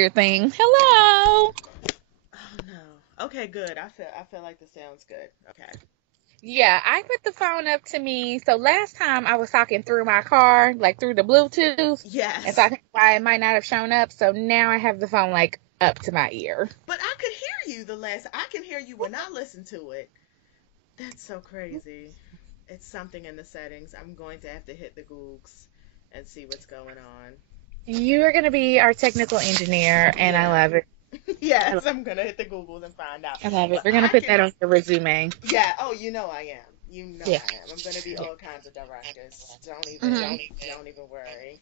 your thing. Hello. Oh no. Okay, good. I feel like this sounds good. Okay. Yeah, I put the phone up to me. So last time I was talking through my car, like through the Bluetooth, and so I Yes. think why it might not have shown up. So now I have the phone like up to my ear. But I could hear you the last I can hear you when I listen to it. That's so crazy. It's something in the settings. I'm going to have to hit the Googs and see what's going on. You are gonna be our technical engineer, and I Yeah. love it. I Yes, I'm gonna hit the Googles and find out. love it. But We're gonna I put can that on your resume. yeah, oh you know I am. You know Yeah. I am. I'm gonna be Yeah. all kinds of directors. Don't even Mhm. don't even worry.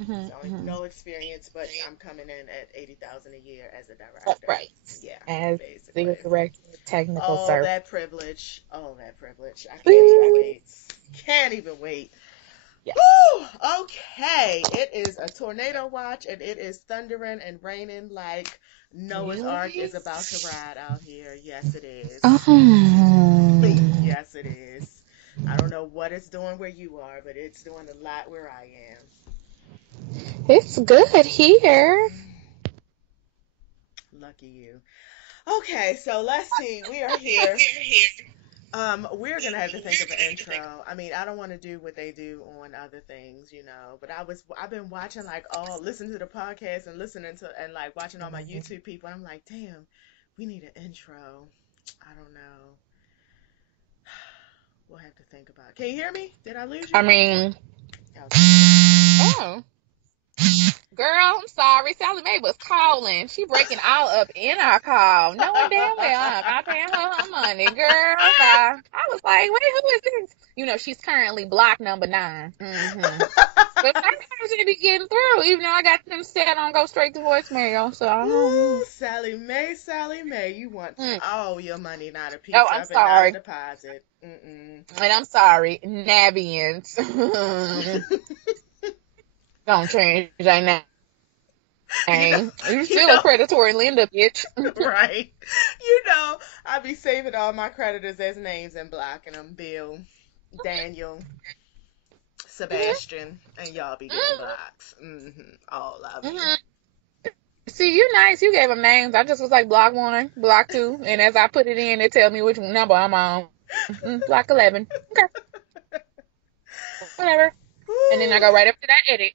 Mhm. Don't even, Mhm. no experience, but I'm coming in at 80,000 a year as a That's director. right. Yeah, As the basically. director of technical Oh, service. that privilege. Oh, that privilege. I can't even Ooh. wait. Can't even wait. Yeah. Whew, okay. It is a tornado watch and it is thundering and raining like Noah's Ark is Really? about to ride out here. Yes, it is. Oh. Yes, it is. I don't know what it's doing where you are, but it's doing a lot where I It's good here. am. Lucky you. Okay, so let's see. We are here. We're gonna have to think of an intro. I mean, I don't want to do what they do on other things, but I've been watching like all listen to the podcast and listening to and like watching all my YouTube people. And I'm like, damn, we need an intro. I don't know. We'll have to think about it. Can you hear me? Did I lose I you? mean, Okay. oh, girl, I'm sorry. Sally Mae was calling. She breaking all up in our call, knowing damn well I'm not paying her money, girl. Bye. I was like, wait, who is this? She's currently block number 9. Mm-hmm. But sometimes it be getting through, even though I got them set on go straight to voicemail. So I don't Ooh, Sally Mae, you want know. all your money, not a Oh, piece I'm of it, not a sorry. deposit. Mm-mm. And I'm sorry, Navians. Don't change that you know, name. You you still a know, predatory Linda, bitch. right? I be saving all my creditors as names and blocking them. Bill, Daniel, Sebastian, and y'all be getting blocks. All of you. Mm-hmm. See, you nice. You gave them names. I just was like block 1, block 2, and as I put it in, it tell me which number I'm on. Block 11. Okay, whatever. And then I Whew. go right up to that edit.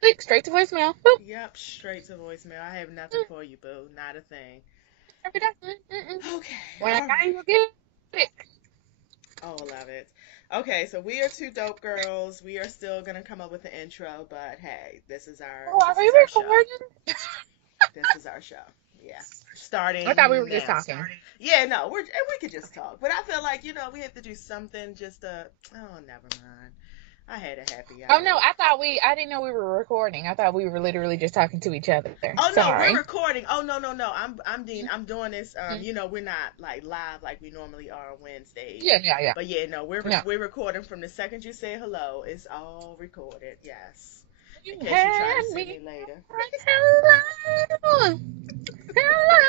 Click straight to voicemail. Boop. Yep, straight to voicemail. I have nothing for you, boo. Not a thing. Every day. Mm-mm. Okay, When I all got right. you, get it. All of it. Okay, so we are two dope girls. We are still gonna come up with an intro, but hey, this is our Oh, are this we is our show. recording? This is our show. Yeah. I thought we Starting were just now. talking. Yeah, no, we could just talk. But I feel like, we have to do something just to oh, never mind. I had a happy Oh no, hour. I didn't know we were recording. I thought we were literally just talking to each other. Oh no, we're Sorry. recording. Oh no. I'm Dean. I'm doing this. Mhm. We're not like live like we normally are on Wednesdays. Yeah, yeah, yeah. But yeah, no, No. we're recording from the second you say hello. It's all recorded. Yes. In You case you try to had sue me me later. hello. Hello.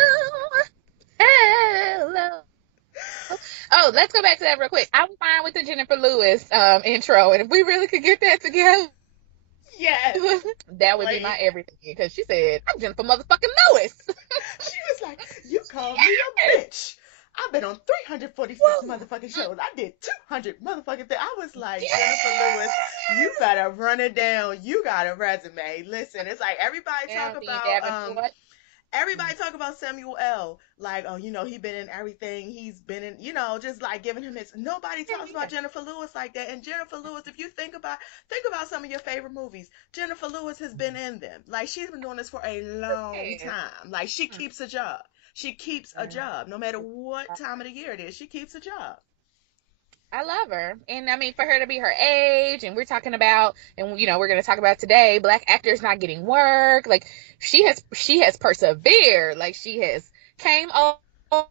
Hello. Oh, let's go back to that real quick. I'm fine with the Jenifer Lewis intro, and if we really could get that together, Yes. that would be my Please. everything. Because she said, "I'm Jennifer motherfucking Lewis." She was like, "You called me a bitch. I've been on 346 Woo. motherfucking shows. I did 200 motherfucking things." I was like, Jenifer Lewis, you Yeah. better run it down. You got a resume. Listen, it's like Yeah, Dean Davenport. everybody talk about Samuel L. Like, oh, he been in everything. He's been in, just like giving him his. Nobody Yeah, talks yeah. about Jennifer Lewis like that. And Jennifer Lewis, if you think about some of your favorite movies, Jennifer Lewis has been in them. Like she's been doing this for a long Yes. time. Like she keeps a job. She keeps a job. No matter what time of the year it is, she keeps a job. I love her. And I mean, for her to be her age, and we're talking about, and we're going to talk about today, black actors not getting work. Like, she has persevered. Like, she has came over.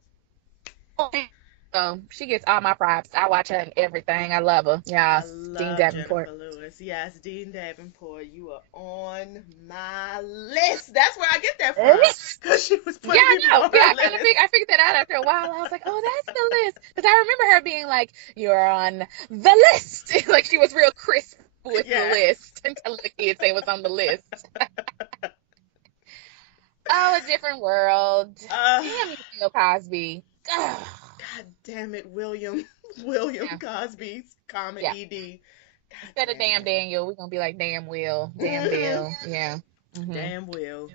So she gets all my props. I watch her in everything. I love her. Yeah, I Dean love Davenport. Jennifer Lewis. Yes, Dean Davenport, you are on my list. That's where I get that from. Because she was Yeah, putting I people know. on Yeah, her I list. figured that out after a while. I was like, oh, that's the list. Because I remember her being like, you're on the list. Like she was real crisp with the Yes. list and telling the kids they was on the list. Oh, a different world. Uh, Damn you, Bill Cosby. Ugh. God damn it, William. William Yeah, Cosby's comma yeah. ED. God Instead of damn damn it. Daniel, we're gonna be like damn Will, damn Hmm. Bill. Yeah. Mhm. Damn Will.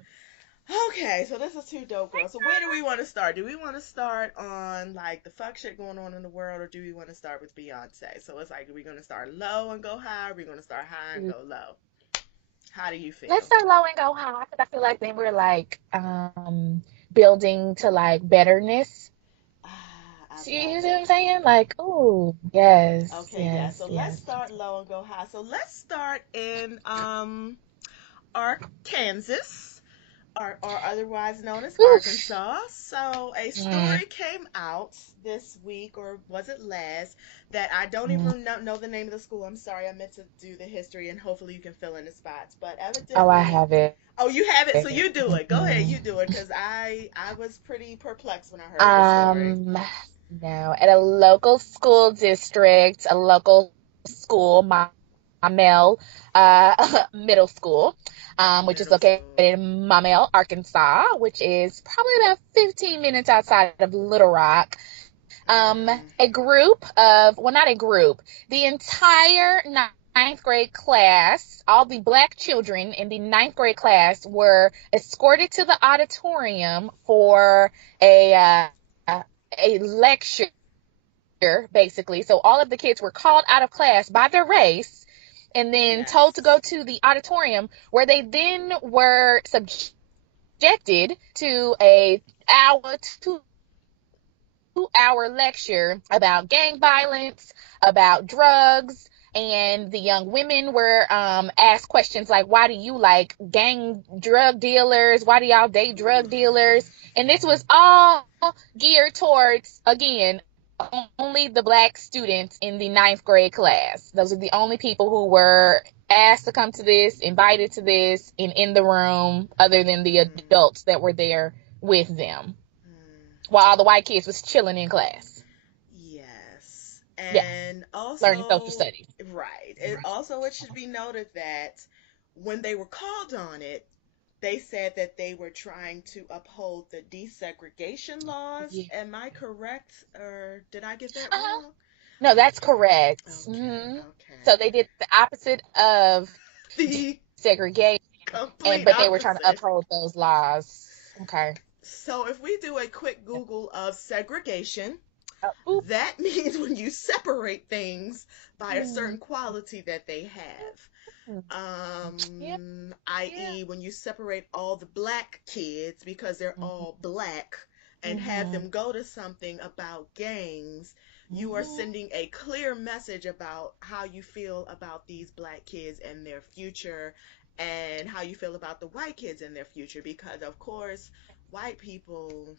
Okay, so this is two dope girls. So where do we want to start? Do we want to start on like the fuck shit going on in the world, or do we want to start with Beyonce? So it's like, are we gonna start low and go high? Or are we gonna start high and go low? How do you Let's feel? start low and go high because I feel like then we're like building to like betterness. I See, love you see what it. I'm saying? Like, oh, yes, Okay, yeah. yes, So let's yes. start low and go high. So let's start in Arkansas, or otherwise known as Oof. Arkansas. So a Mm, story came out this week, or was it last, that I don't mm. even know the name of the school. I'm sorry, I meant to do the history, and hopefully you can fill in the spots. But Oh, I evidently, have it. oh, you have it, so you do it. Go ahead, Mm. you do it, because I was pretty perplexed when I heard the story. Um, no, at a local school district, a local school, Maumelle Middle School, which is Middle located school. in Maumelle, Arkansas, which is probably about 15 minutes outside of Little Rock. Mm, A group of, well, not a group, the entire ninth grade class, all the black children in the ninth grade class were escorted to the auditorium for a, a lecture, basically. So all of the kids were called out of class by their race and then told to go yes. to the auditorium where they then were subjected to a hour, 2 hour lecture about gang violence, about drugs, and the young women were asked questions like, why do you like gang drug dealers? Why do y'all date Whew. drug dealers? And this was all geared towards, again, only the black students in the ninth grade class. Those are the only people who were asked to come to this, invited to this, and in the room, other than the Mm, adults that were there with them, mm. while all the white kids was chilling in class. Yes. Yeah, And learning social also, studies. right. It should be noted that when they were called on it, they said that they were trying to uphold the desegregation laws. Yeah. Am I correct, or did I get that Uh-huh. wrong? No, that's correct. Okay, So okay. they did the opposite of The segregation, and complete but they were trying to opposite. uphold those laws. Okay. So if we do a quick Google of segregation, Oop. that means when you separate things by a certain Mm. quality that they have. Yeah. I.e., when you separate all the black kids because they're all black and have Mm-hmm. them go to something about gangs, you are Mm-hmm. sending a clear message about how you feel about these black kids and their future, and how you feel about the white kids and their future. Because, of course, white people,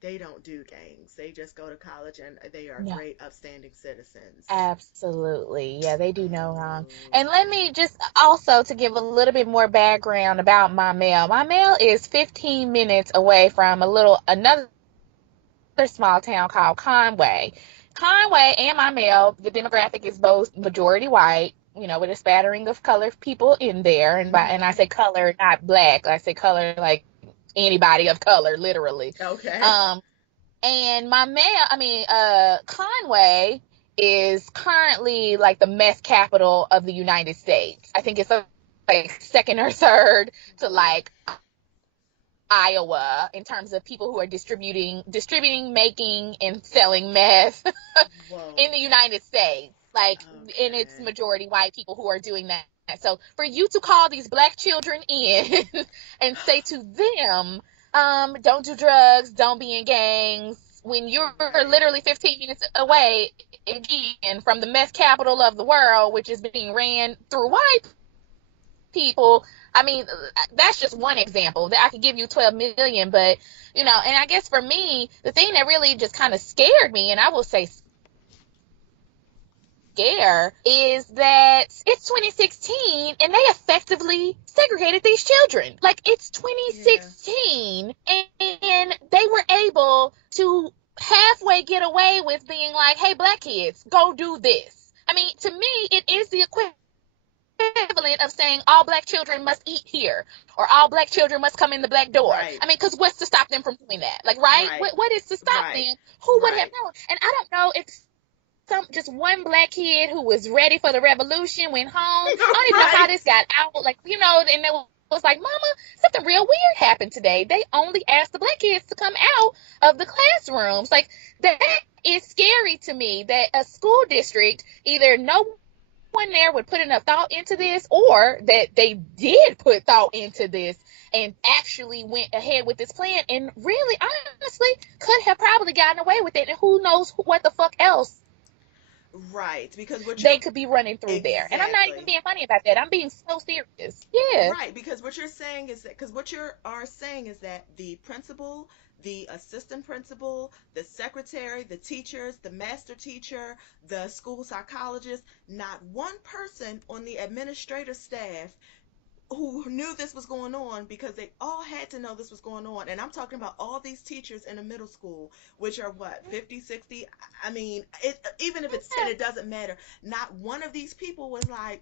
they don't do gangs. They just go to college and they are No. great, upstanding citizens. Absolutely. Yeah, they do no wrong. Oh, And let me just also to give a little bit more background about my mail. My mail is 15 minutes away from another small town called Conway. Conway and my mail, the demographic is both majority white, with a spattering of colored people in there. And I mm-hmm. say color, not black. I say color like anybody of color, literally. Okay. Um, and my mail, Conway is currently like the meth capital of the United States. I think it's like second or third to Whoa. like Iowa in terms of people who are distributing, making, and selling meth Whoa. in the United States. Like, and it's Okay. majority white people who are doing that. So for you to call these black children in and say to them, don't do drugs, don't be in gangs, when you're Right. literally 15 minutes away, again, from the meth capital of the world, which is being ran through white people. I mean, that's just one example. I could give you 12 million, but, and I guess for me, the thing that really just kind of scared me, and I will say scare, is that it's 2016 and they effectively segregated these children. Like, it's Yeah. 2016 and they were able to halfway get away with being like, hey, black kids, go do this. I mean, to me, it is the equivalent equivalent of saying all black children must eat here or all black children must come in the black door. Right. I mean, because what's to stop them from doing that? Like, right? Right. What is to stop Right. them? Who would have Right. known? And I don't know if just one black kid who was ready for the revolution went home. I don't even know how Right. this got out. Like, and it was like, Mama, something real weird happened today. They only asked the black kids to come out of the classrooms. Like, that is scary to me, that a school district, either no one there would put enough thought into this, or that they did put thought into this and actually went ahead with this plan and really, honestly, could have probably gotten away with it. And who knows what the fuck else Right, because they could be running through there. And I'm not even exactly. being funny about that. I'm being so serious. Yeah. Right, because what you're saying is that, because what you are saying is that the principal, the assistant principal, the secretary, the teachers, the master teacher, the school psychologist, not one person on the administrative staff who knew this was going on, because they all had to know this was going on. And I'm talking about all these teachers in a middle school, which are what, 50, 60? I mean, even if it's 10, it doesn't matter. Not one of these people was like,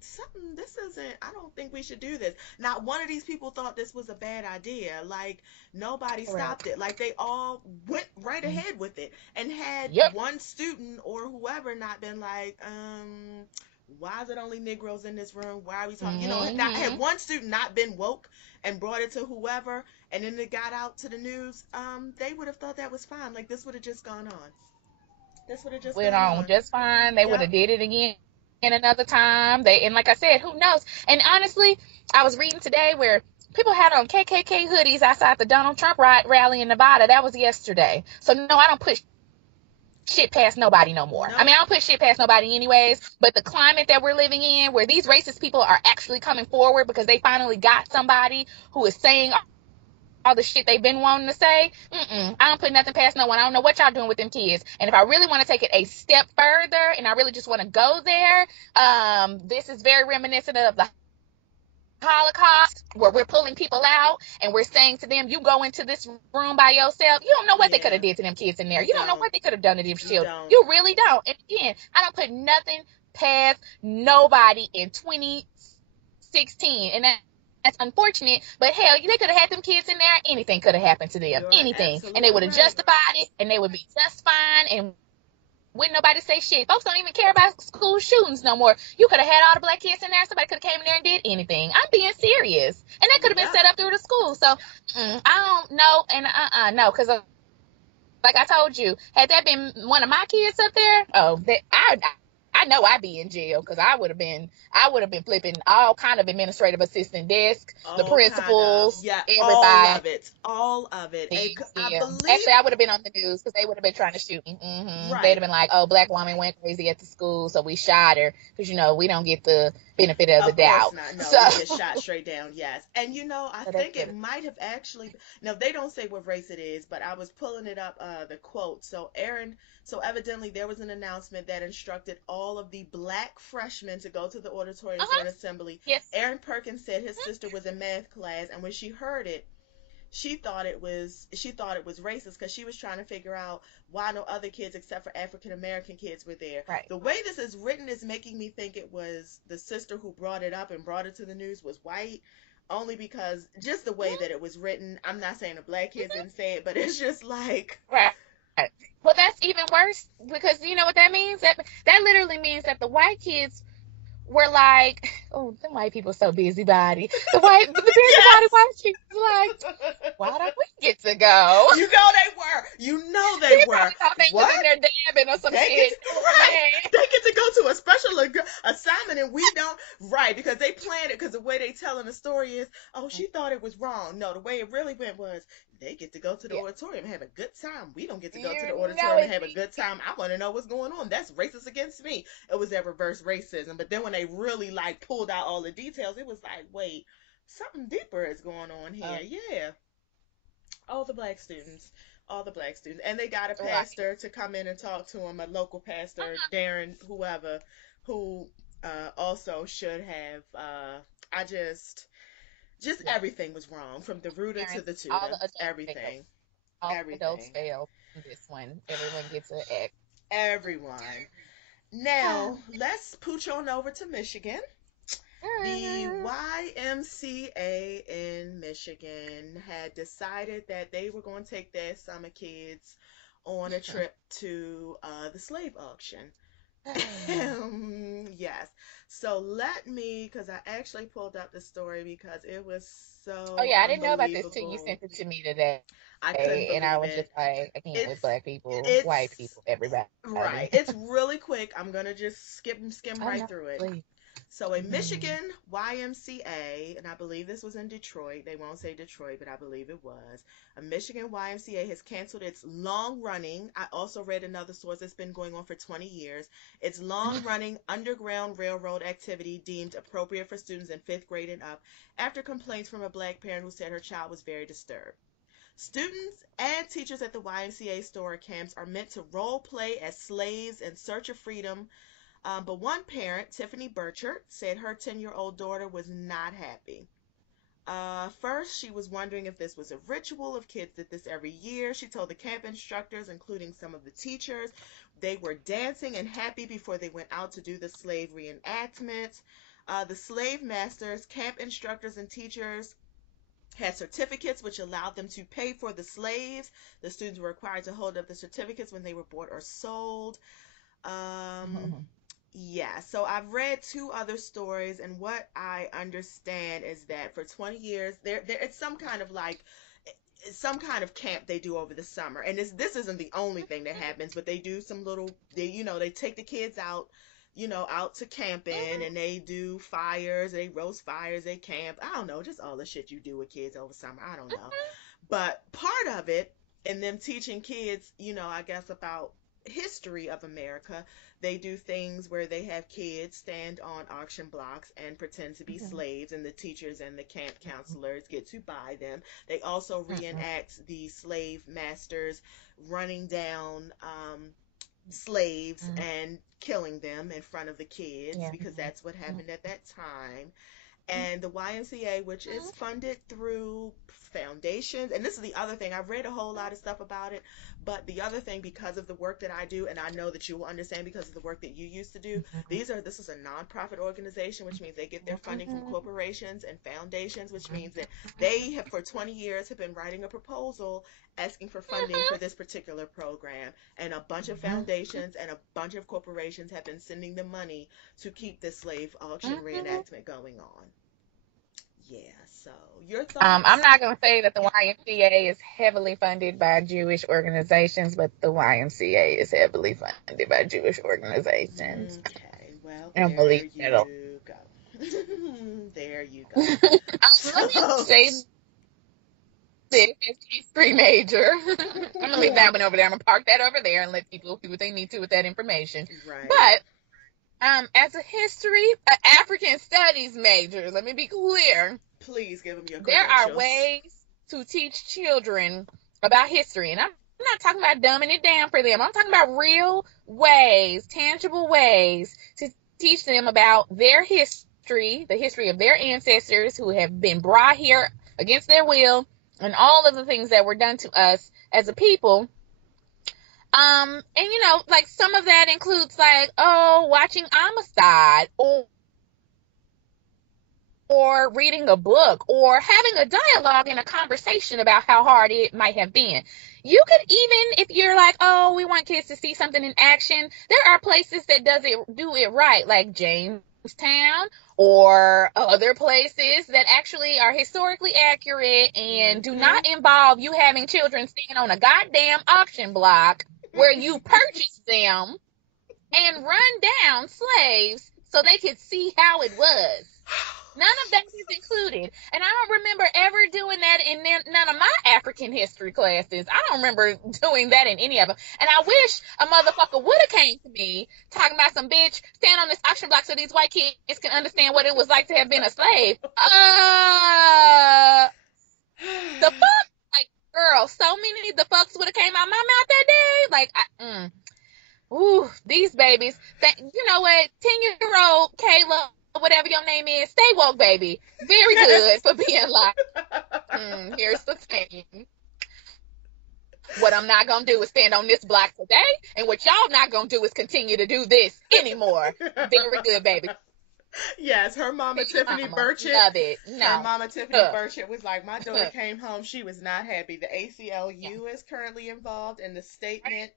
something, this isn't, I don't think we should do this. Not one of these people thought this was a bad idea. Like, nobody stopped it. Like, they all went right ahead with it. And had one student or whoever not been like, why is it only Negroes in this room? Why are we talking? Had one student not been woke and brought it to whoever, and then it got out to the news, they would have thought that was fine. Like, this would have just gone on. This would have just went gone on just fine. They would have did it again another time. And like I said, who knows? And honestly, I was reading today where people had on KKK hoodies outside the Donald Trump rally in Nevada. That was yesterday. So no, I don't push shit past nobody no more. No. I mean, I don't put shit past nobody anyways, but the climate that we're living in, where these racist people are actually coming forward because they finally got somebody who is saying all the shit they've been wanting to say, I don't put nothing past no one. I don't know what y'all doing with them kids. And if I really want to take it a step further, and I really just want to go there, this is very reminiscent of the Holocaust, where we're pulling people out and we're saying to them, you go into this room by yourself. You don't know what they could have did to them kids in there. You don't know what they could have done to them children. You really don't. And again, I don't put nothing past nobody in 2016. And that's unfortunate, but hell, they could have had them kids in there. Anything could have happened to them. Anything. And they would have justified it, and they would be just fine, and wouldn't nobody say shit. Folks don't even care about school shootings no more. You could have had all the black kids in there. Somebody could have came in there and did anything. I'm being serious. And that could have been set up through the school. So, I don't know. And no, because like I told you, had that been one of my kids up there, I know I'd be in jail, because I would have been flipping all kind of administrative assistant desk, the principals, everybody. All of it. Yeah. Actually, I would have been on the news, because they would have been trying to shoot me. Right. They'd have been like, oh, black woman went crazy at the school, so we shot her, because we don't get the benefit of the doubt. Not. No, we get shot straight down. Yes. And I think it might have actually, no, they don't say what race it is, but I was pulling it up, the quote. So evidently there was an announcement that instructed all of the black freshmen to go to the auditorium for an assembly. Yes. Aaron Perkins said his sister was in math class, and when she heard it, she thought it was racist, because she was trying to figure out why no other kids except for African American kids were there. Right. The way this is written is making me think it was the sister who brought it up and brought it to the news was white, only because just the way that it was written. I'm not saying the black kids didn't say it, but it's just like, right. Well, that's even worse, because you know what that means? That literally means that the white kids were like, oh, the white people so busybody. The busybody white chicks like, why don't we get to go? They were. They were. They was in there dabbing or some shit. Right. They get to go to a special assignment, and we don't. Right, because they planned it, because the way they telling the story is, oh, she thought it was wrong. No, the way it really went was, they get to go to the auditorium and have a good time. We don't get to go to the auditorium and have a good time. I want to know what's going on. That's racist against me. It was that reverse racism. But then when they really pulled out all the details, it was like, wait, something deeper is going on here. Yeah. All the black students. And they got a pastor to come in and talk to him, a local pastor, Darren, whoever, who also should have, just everything was wrong, from the rooter to the tutor. Everything. All adults failed this one. Everyone gets an X. Everyone. Now, let's pooch on over to Michigan. The YMCA in Michigan had decided that they were going to take their summer kids on a trip to the slave auction. Yes. So let me, because I actually pulled up the story because it was Oh so yeah, I didn't know about this till you unbelievable. sent it to me today, I couldn't and I believe was just it. like, I can't with It's black people, white it's people, everybody. right. It's really quick. I'm gonna just skim Oh right no, through it. please. So a Mhm. Michigan YMCA, and I believe this was in Detroit. They won't say Detroit, but I believe it was. A Michigan YMCA has canceled its long-running. I also read another source that's been going on for 20 years. Its long-running Underground Railroad activity deemed appropriate for students in 5th grade and up after complaints from a black parent who said her child was very disturbed. Students and teachers at the YMCA store camps are meant to role play as slaves in search of freedom, but one parent, Tiffany Burchard, said her 10-year-old daughter was not happy. First, she was wondering if this was a ritual, if kids did this every year. She told the camp instructors, including some of the teachers, they were dancing and happy before they went out to do the slave reenactment. The slave masters, camp instructors, and teachers had certificates which allowed them to pay for the slaves. The students were required to hold up the certificates when they were bought or sold. Um, yeah, so I've read two other stories, and what I understand is that for 20 years, there it's some kind of like some kind of camp they do over the summer. And this isn't the only thing that happens, but they do some little they take the kids out, out to camping, and they do fires, they roast fires, they camp. I don't know, just all the shit you do with kids over summer. I don't know. But part of it, and them teaching kids, I guess about history of America, they do things where they have kids stand on auction blocks and pretend to be slaves, and the teachers and the camp counselors get to buy them. They also reenact the slave masters running down slaves and killing them in front of the kids Yeah. because that's what happened at that time. And the YMCA, which is funded through foundations. And this is the other thing. I've read a whole lot of stuff about it, but the other thing, because of the work that I do, and I know that you will understand because of the work that you used to do, this is a nonprofit organization, which means they get their funding from corporations and foundations, which means that they have for 20 years have been writing a proposal asking for funding for this particular program, and a bunch of foundations and a bunch of corporations have been sending them money to keep this slave auction reenactment going on. Yeah, so your I'm thoughts? not going to say that the YMCA is heavily funded by Jewish organizations, but the YMCA is heavily funded by Jewish organizations. Okay, well, I don't there believe that. you go. There you go. Let me So, say this as history major. I'm gonna leave that one over there. I'm gonna park that over there and let people do what they need to with that information. right. But as a history, African studies major, let me be clear. Please give them your There are credentials. ways to teach children about history, and I'm not talking about dumbing it down for them. I'm talking about real ways, tangible ways to teach them about their history, the history of their ancestors who have been brought here against their will, and all of the things that were done to us as a people. And like some of that includes like, oh, watching Amistad, or reading a book, or having a dialogue and a conversation about how hard it might have been. You could, even if you're like, oh, we want kids to see something in action, there are places that do it right, like Jamestown, or other places that actually are historically accurate and do Hmm. not involve you having children stand on a goddamn auction block where you purchase them and run down slaves so they could see how it was. None of that is included. And I don't remember ever doing that in none of my African history classes. I don't remember doing that in any of them. And I wish a motherfucker would have came to me talking about some bitch stand on this auction block so these white kids can understand what it was like to have been a slave. The fuck? Like, girl, so many the fucks would have came out my mouth that day. Like, ooh, these babies. You know what? 10-year-old Kayla, whatever your name is, stay woke, baby. Very good for being like, here's the thing. What I'm not going to do is stand on this block today. And what y'all not going to do is continue to do this anymore. Very good, baby. Yes, her mama Tiffany Mama, Burchett. love it. Her No. mama Tiffany Huh. Burchett was like, my daughter Huh. came home. She was not happy. The Yeah. ACLU is currently involved in the statement.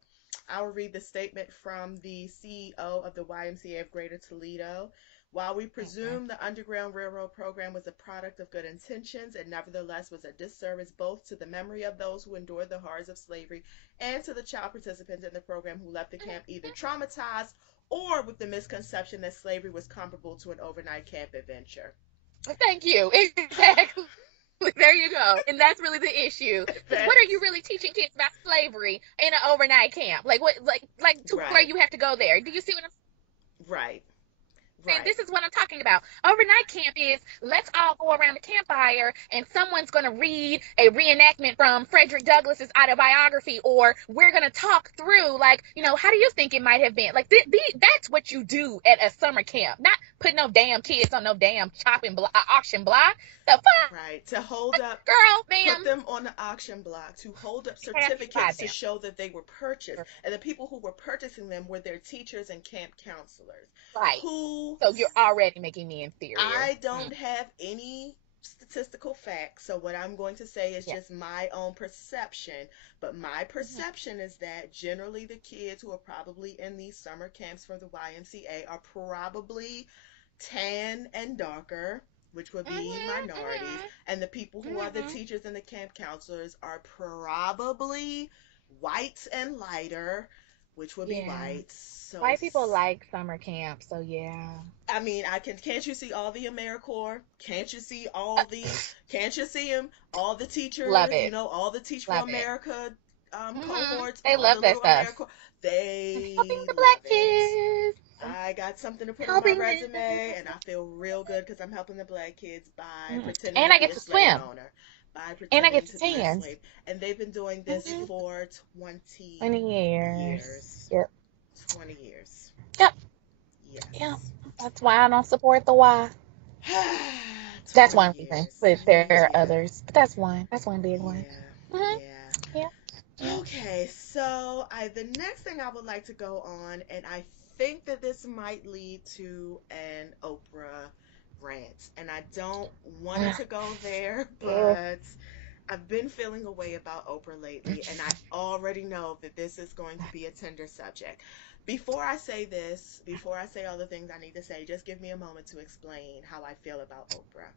I will read the statement from the CEO of the YMCA of Greater Toledo. While we Mm-mm. presume the Underground Railroad program was a product of good intentions, it nevertheless was a disservice both to the memory of those who endured the horrors of slavery and to the child participants in the program who left the camp either traumatized or with the misconception that slavery was comparable to an overnight camp adventure. Thank you. Exactly. There you go. And that's really the issue. Because what are you That's really teaching kids about slavery in an overnight camp? Like what? Like to where right, you have to go there? Do you see what I'm right, saying? right. This is what I'm talking about. Overnight camp is let's all go around the campfire and someone's going to read a reenactment from Frederick Douglass's autobiography, or we're going to talk through, like, how do you think it might have been? Like, that's what you do at a summer camp, not put no damn kids on no damn chopping block, auction block. The fuck, Right. To hold up, girl, put ma'am, them on the auction block, to hold up pacify certificates to them. show that they were purchased. And the people who were purchasing them were their teachers and camp counselors Right. who So you're already making me inferior. I don't have any statistical facts. So what I'm going to say is Yeah. just my own perception. But my perception is that generally the kids who are probably in these summer camps for the YMCA are probably tan and darker, which would be minorities, and the people who are the Mm-hmm. teachers and the camp counselors are probably whites and lighter, which would be Yeah. whites. So White people it's, like summer camp, so yeah. I mean, I can. Can't you see all the AmeriCorps? Can't you see Uh, all the? Can't you see them? All the Love teachers, it. all the Teach for Love it. America Mm-hmm. cohorts, They all love the that little stuff. AmeriCorps. Helping They the love black it. kids. I got something to put on my Helping them. resume, and I feel real good because I'm helping the black kids by Mhm. pretending And to I be get a to slave swim. owner, by And I pretending get to to be a tan. slave. And they've been doing this Mm-hmm. for 20 20 years. years. Yep. 20 years. Yep. Yep. Yes. That's why I don't support the Y. That's 20 one reason. years. But there are Yeah. others. But that's one. That's one big one. Yeah. Mm-hmm. Yeah. Yeah. Yeah. Okay, so the next thing I would like to go on, and I think that this might lead to an Oprah rant, and I don't want it to go there, Ugh. but I've been feeling a way about Oprah lately, and I already know that this is going to be a tender subject. Before I say this, before I say all the things I need to say, just give me a moment to explain how I feel about Oprah.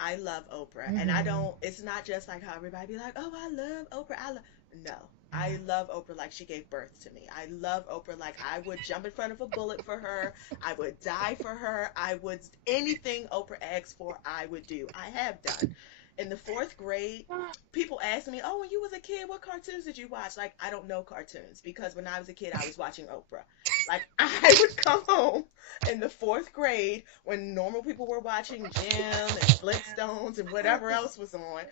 I love Oprah, and I Mm-hmm. don't. It's not just like how everybody be like, "Oh, I love Oprah." No, I love Oprah like she gave birth to me. I love Oprah like I would jump in front of a bullet for her. I would die for her. I would anything Oprah asks for, I would do. I have done. In the fourth grade, people asked me, "Oh, when you was a kid, what cartoons did you watch?" Like I don't know cartoons because when I was a kid, I was watching Oprah. Like I would come home in the fourth grade when normal people were watching Jim and Flintstones and whatever else was on.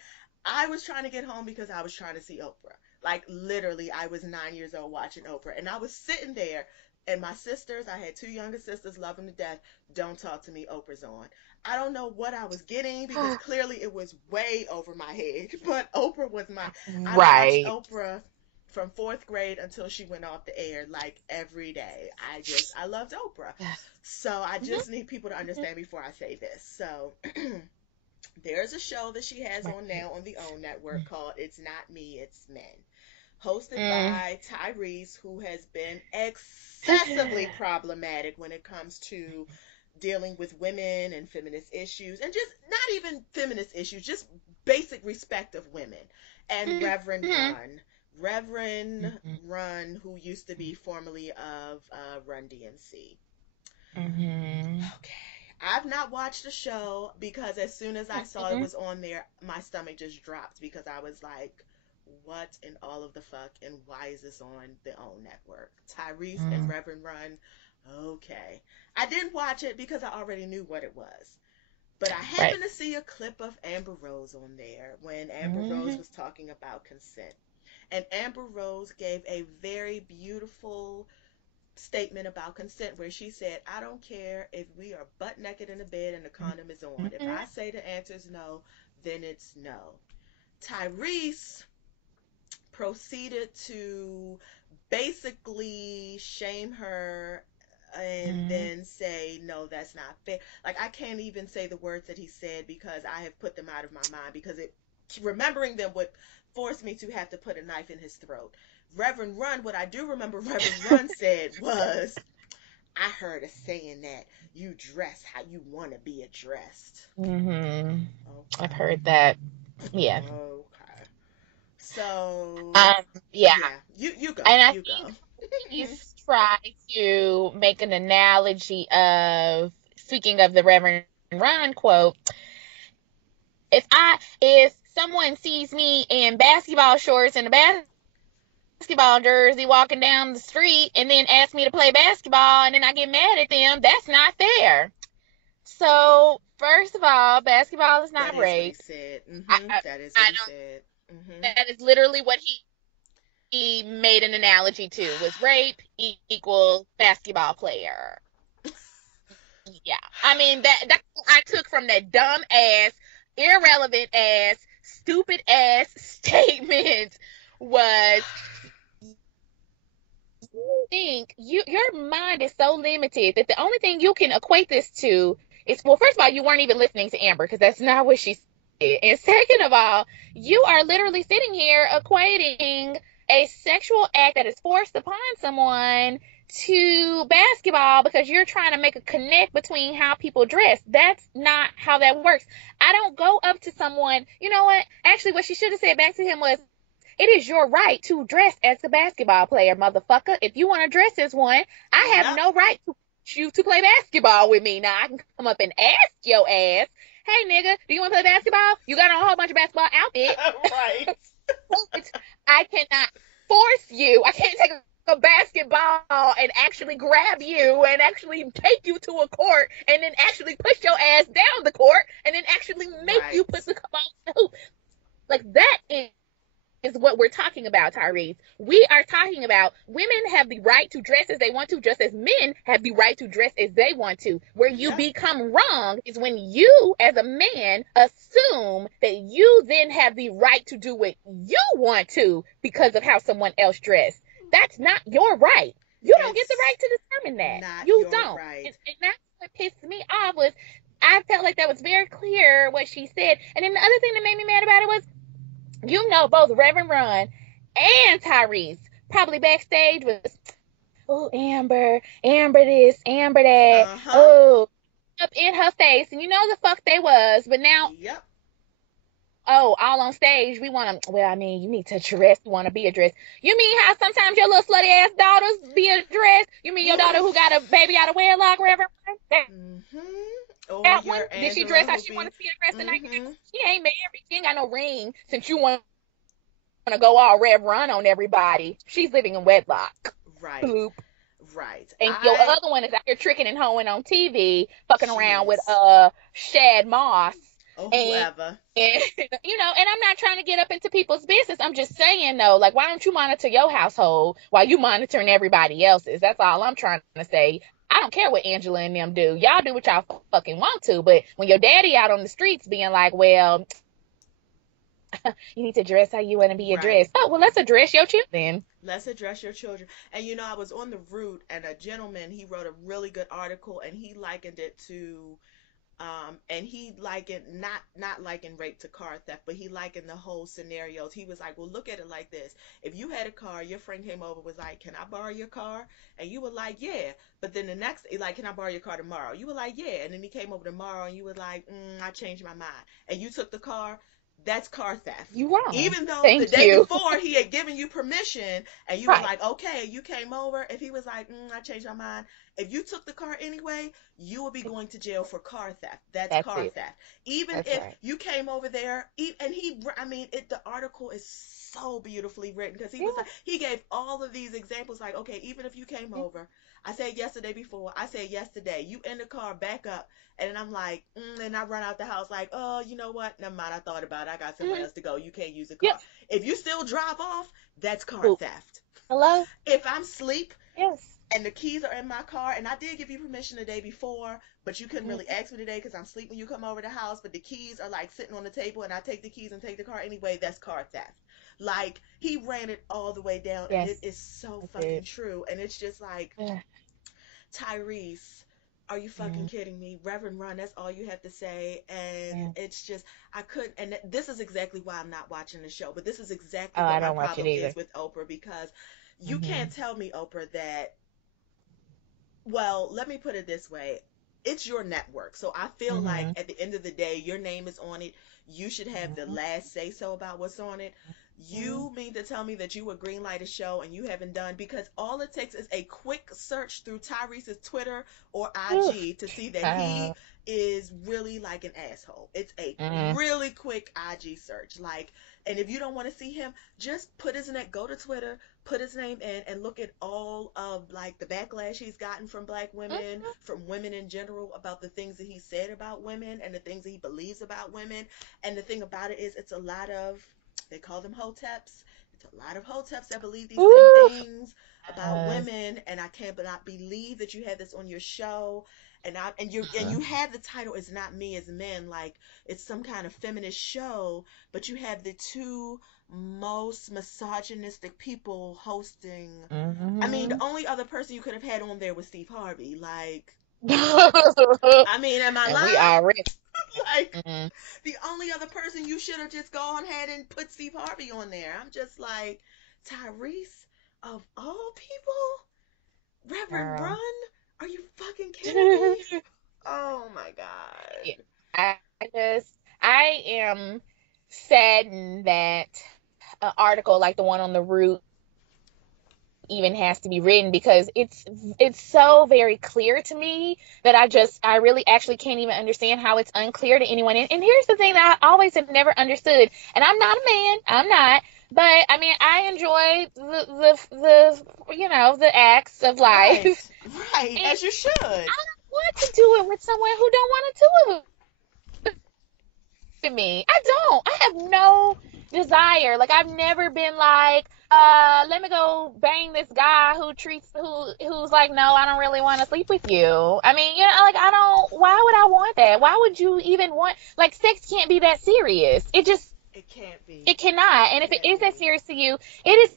I was trying to get home because I was trying to see Oprah. Like literally, I was 9 years old watching Oprah, and I was sitting there. And my sisters, I had two younger sisters, love them to death. Don't talk to me, Oprah's on. I don't know what I was getting because clearly it was way over my head. But Oprah was my. I watched Right. Oprah from fourth grade until she went off the air like every day. I loved Oprah. So I Mm-hmm. just need people to understand before I say this. So there's a show that she has on Right. now on the OWN network called It's Not Me, It's Men, hosted Mm. by Tyrese, who has been excessively problematic when it comes to dealing with women and feminist issues, and just not even feminist issues, just basic respect of women. And Reverend Mm-hmm. Run. Reverend Mm-hmm. Run, who used to be formerly of Run DMC. Mm-hmm. Okay. I've not watched the show because as soon as I saw it Mm-hmm. was on there, my stomach just dropped because I was like, what in all of the fuck and why is this on the OWN network? Tyrese and Mm. Reverend Run. Okay. I didn't watch it because I already knew what it was. But I Right. happened to see a clip of Amber Rose on there when Amber Rose Mm-hmm. was talking about consent. And Amber Rose gave a very beautiful statement about consent where she said, I don't care if we are butt naked in the bed and the condom is on. If Mm-hmm. I say the answer is no, then it's no. Tyrese proceeded to basically shame her and Mm-hmm. then say, no, that's not fair. Like, I can't even say the words that he said because I have put them out of my mind, because it, remembering them would force me to have to put a knife in his throat. Reverend Run, what I do remember Reverend Run said was, I heard a saying that you dress how you want to be addressed. Mm-hmm. I've Okay. heard that. Yeah. Okay. So, Um, yeah. yeah, you go. And I You think go. he's tried to make an analogy of, speaking of the Reverend Ron quote, if someone sees me in basketball shorts and a basketball jersey walking down the street and then ask me to play basketball and then I get mad at them, that's not fair. So, first of all, basketball is That not is what he rape. said. I, Hmm. I, That is what I he don't, said. Hmm. that is literally what he made an analogy to, was rape equals basketball player. Yeah. I mean, that's what I took from that dumb ass, irrelevant ass, stupid ass statement was, you think your mind is so limited that the only thing you can equate this to is, well, first of all, you weren't even listening to Amber, because that's not what she said. And second of all, you are literally sitting here equating a sexual act that is forced upon someone to basketball because you're trying to make a connect between how people dress. That's not how that works. I don't go up to someone, you know what? Actually, what she should have said back to him was, it is your right to dress as a basketball player, motherfucker. If you want to dress as one, I have Yep. no right to you to play basketball with me. Now I can come up and ask your ass, hey nigga, do you want to play basketball? You got on a whole bunch of basketball outfits. Right. But I cannot force you. I can't take a basketball and actually grab you and actually take you to a court and then actually push your ass down the court and then actually make you Right. put the ball in the hoop. Like, that is what we're talking about, Tyrese. We are talking about women have the right to dress as they want to, just as men have the right to dress as they want to. Where you Yep. become wrong is when you, as a man, assume that you then have the right to do what you want to because of how someone else dressed. That's not your right. You don't get the right It's to determine that. not You your don't. right. And that's what pissed me off was, I felt like that was very clear what she said. And then the other thing that made me mad about it was, both Reverend Run and Tyrese probably backstage was, oh, Amber this, Amber that, Uh-huh. oh, up in her face. And you know the fuck they was. But now, Yep. oh, all on stage, we want to, well, I mean, you need to dress, you want to be addressed. You mean how sometimes your little slutty ass daughters be addressed? You mean your daughter Oof. who got a baby out of wedlock, Reverend Run? Mm-hmm. Or That one? your Did she Angela dress how who she wanted be, to be addressed tonight? mm-hmm. She ain't married. She ain't got no ring since you want to go all Rev Run on everybody. She's living in wedlock. Right. Bloop. Right. And your other one is out here tricking and hoeing on TV, fucking She around with is. Shad Moss. Or And, whoever. and and I'm not trying to get up into people's business. I'm just saying though, like, why don't you monitor your household while you monitoring everybody else's? That's all I'm trying to say. I don't care what Angela and them do. Y'all do what y'all fucking want to, but when your daddy out on the streets being like, well, you need to dress how you want to be Right. addressed. Oh, well, let's address your children. Let's address your children. And I was on the route, and a gentleman, he wrote a really good article, and he likened it to, and he likened, not likened rape to car theft, but he likened the whole scenarios. He was like, well, look at it like this: if you had a car, your friend came over, was like, can I borrow your car? And you were like, yeah. But then the next, like, can I borrow your car tomorrow? You were like, yeah. And then he came over tomorrow, and you were like, I changed my mind, and you took the car. That's car theft. You wrong. Even though the Thank day you. before he had given you permission and you were Right. like, okay, you came over. If he was like, I changed my mind. If you took the car anyway, you will be going to jail for car theft. That's That's car it. theft. Even That's if right. you came over there, and the article is so beautifully written because he Yeah. was like, he gave all of these examples like, okay, even if you came over, I said yesterday before, I said yesterday, you in the car, back up. And then I'm like, and I run out the house like, oh, you know what? Never mind. I thought about it. I got somewhere Mm-hmm. else to go. You can't use the car. Yep. If you still drive off, that's car Boop. theft. Hello? If I'm asleep Yes. and the keys are in my car, and I did give you permission the day before, but you couldn't really ask me today because I'm asleep when you come over the house, but the keys are like sitting on the table and I take the keys and take the car anyway, that's car theft. Like, he ran it all the way down, and Yes. it is so That's fucking it. true. And it's just like, Yeah. Tyrese, are you fucking kidding me? Reverend Run, that's all you have to say. And Yeah. it's just, I couldn't, and this is exactly why I'm not watching the show, but this is exactly Oh, what I my don't watch it problem is either. with Oprah, because you can't Mhm. tell me, Oprah, that, well, let me put it this way. It's your network. So I feel like Mhm. at the end of the day, your name is on it. You should have the Mhm. last say so about what's on it. Mhm. You mean to tell me that you would greenlight a show and you haven't done, because all it takes is a quick search through Tyrese's Twitter or Oof, IG to see that he child. is really like an asshole. It's a Mhm. really quick IG search. Like, and if you don't want to see him, just put his name, go to Twitter, put his name in, and look at all of like the backlash he's gotten from black women, Mhm. from women in general, about the things that he said about women and the things that he believes about women. And the thing about it is, it's a lot of, they call them hoteps. It's a lot of hoteps that believe these same Oof. things about women, and I can't but not believe that you had this on your show. And you had the title "It's Not Me, It's Men," like it's some kind of feminist show, but you have the two most misogynistic people hosting. I mean, the Mhm. only other person you could have had on there was Steve Harvey. Like, Mhm. I mean, am I And we lying? already. Like, Mhm. the only other person you should have just gone ahead and put Steve Harvey on there. I'm just like, Tyrese, of all people, Reverend Girl. Run? Are you fucking kidding me? Oh my Yeah. God. I just, I am saddened that an article like the one on the root even has to be written, because it's so very clear to me that I really actually can't even understand how it's unclear to anyone. And here's the thing that I always have never understood, and I'm not a man, I'm not, but I mean I enjoy the acts of life. Right. Right. And As you should. I don't want to do it with someone who don't want to do it with me. I don't. I have no desire. Like I've never been like, let me go bang this guy who's like, no, I don't really want to sleep with you. I mean, like I don't. Why would I want that? Why would you even want? Like sex can't be that serious. It can't be. It cannot. And if it Can't is that be. serious to you, it is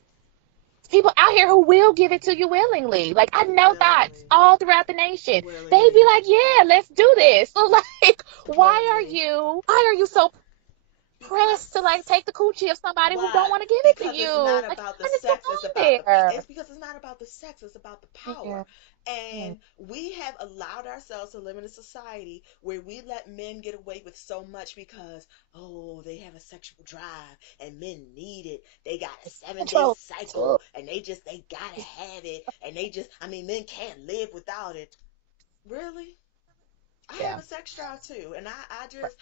people out here who will give it to you willingly. Like I know thoughts Willingly. all throughout the nation. They be Willingly. like, yeah, let's do this. So like, Willingly. why are you so pressed to like Because take the coochie of somebody who don't why? want to give it to Because it's you? not Like about the I just don't sex, it's want about the there. it's because it's not about the sex, it's about the Yeah. power. And we have allowed ourselves to live in a society where we let men get away with so much because, oh, they have a sexual drive and men need it. They got a 7 day Control. cycle and they gotta have it, and I mean, men can't live without it. Really? I have Yeah. a sex drive too, and I just,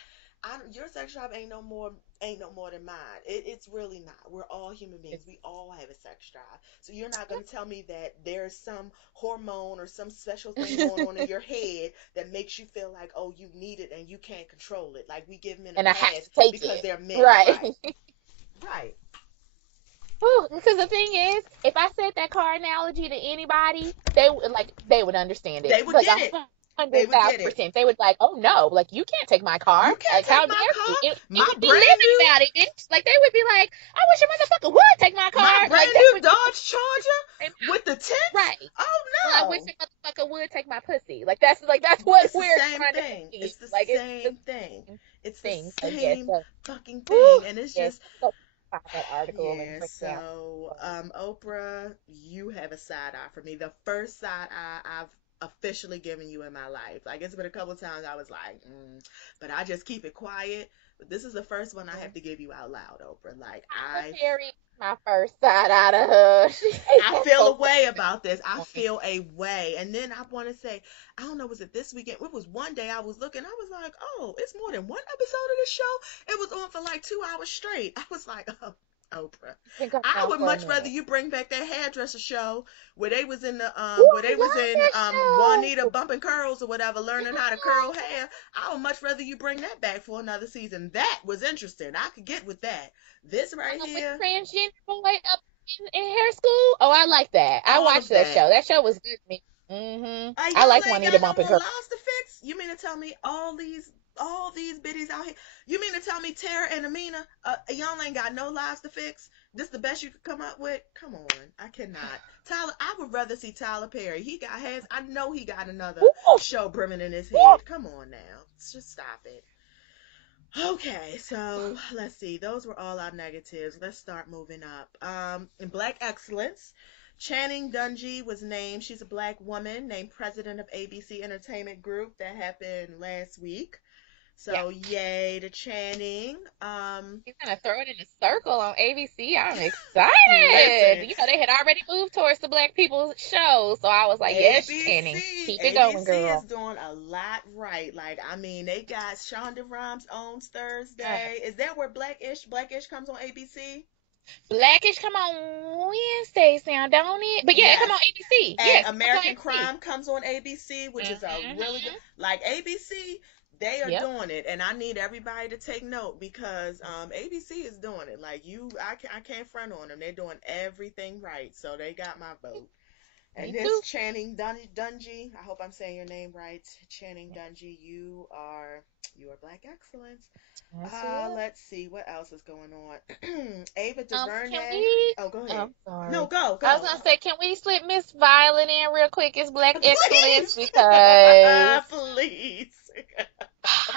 your sex drive ain't no more than mine. It's really not. We're all human beings. We all have a sex drive. So you're not gonna tell me that there's some hormone or some special thing going on in your head that makes you feel like, oh, you need it and you can't control it. Like we give men a And I have pass to take because it. they're men, Right. right? Right. Because the thing is, if I said that car analogy to anybody, they would understand it. They would Like get a it. They hundred would get thousand it. percent. They would be like, oh no, like you can't take my car. You can't Like how take my dare you? It car. would be living about it, bitch. Like they would be like, I wish a motherfucker would take my My car. Like brand that new would be Dodge Charger their with the mouth. tints. Right. Oh Well, I wish no. a motherfucker would take my pussy. Like that's what It's the we're same trying to thing. achieve. It's the Like it's the same thing. same It's the thing. So yes, same so fucking whew, thing. And it's yes, just, go find that article and yeah, break down. so Oprah, you have a side eye for me. The first side eye I've officially given you in my life. Like it's been a couple times I was like, but I just keep it quiet. But this is the first one I have to give you out loud, Oprah. Like Tyler Perry, my first side out of her. I That's feel a so way about this. I funny. feel a way. And then I want to say, I don't know, was it this weekend? It was one day I was looking, I was like, oh, it's more than one episode of this show. It was on for like 2 hours straight. I was like, oh, Oprah. It's been going I on would for a much rather minute. you bring back that hairdresser show Ooh, where I they was love in that Juanita show. bumping curls or whatever, learning how to curl Yeah. hair. I would much rather you bring that back for another season. That was interesting. I could get with that. This right With here, transgender boy up in hair school. Oh, I like that. I all watched of that that. show. That show was good to me. I like Y'all ain't Juanita got no bumping more girl. laws to fix. You mean to tell me all these biddies out here. You mean to tell me Tara and Amina, y'all ain't got no lives to fix? This the best you could come up with? Come on, I cannot. Tyler, I would rather see Tyler Perry. He got has. I know he got another show brimming in his head. Come on now, just stop it. Okay, so let's see. Those were all our negatives. Let's start moving up. In Black Excellence, Channing Dungey was named. She's a black woman named president of ABC Entertainment Group. That happened last week. So yay to Channing. He's gonna throw it in a circle on ABC. I'm excited. Listen, You know, they had already moved towards the black people show, so I was like, yes, Channing, keep it going, girl. ABC is doing a lot right. Like, I mean, they got Shonda Rhimes owns Thursday. Is that where Blackish comes on ABC? Blackish come on Wednesdays now, don't it? But yeah, it come on ABC. And yes, American Crime comes on ABC, which is a really good, like ABC. They are doing it, and I need everybody to take note because ABC is doing it. Like I can't front on them. They're doing everything right, so they got my vote. And this Channing Dungey, I hope I'm saying your name right. Channing Dungey, you are Black Excellence. Let's see what else is going on. Ava DuVernay. Oh, go ahead. Sorry. No, go. I was gonna say, can we slip Miss Violet in real quick as Black Excellence because please.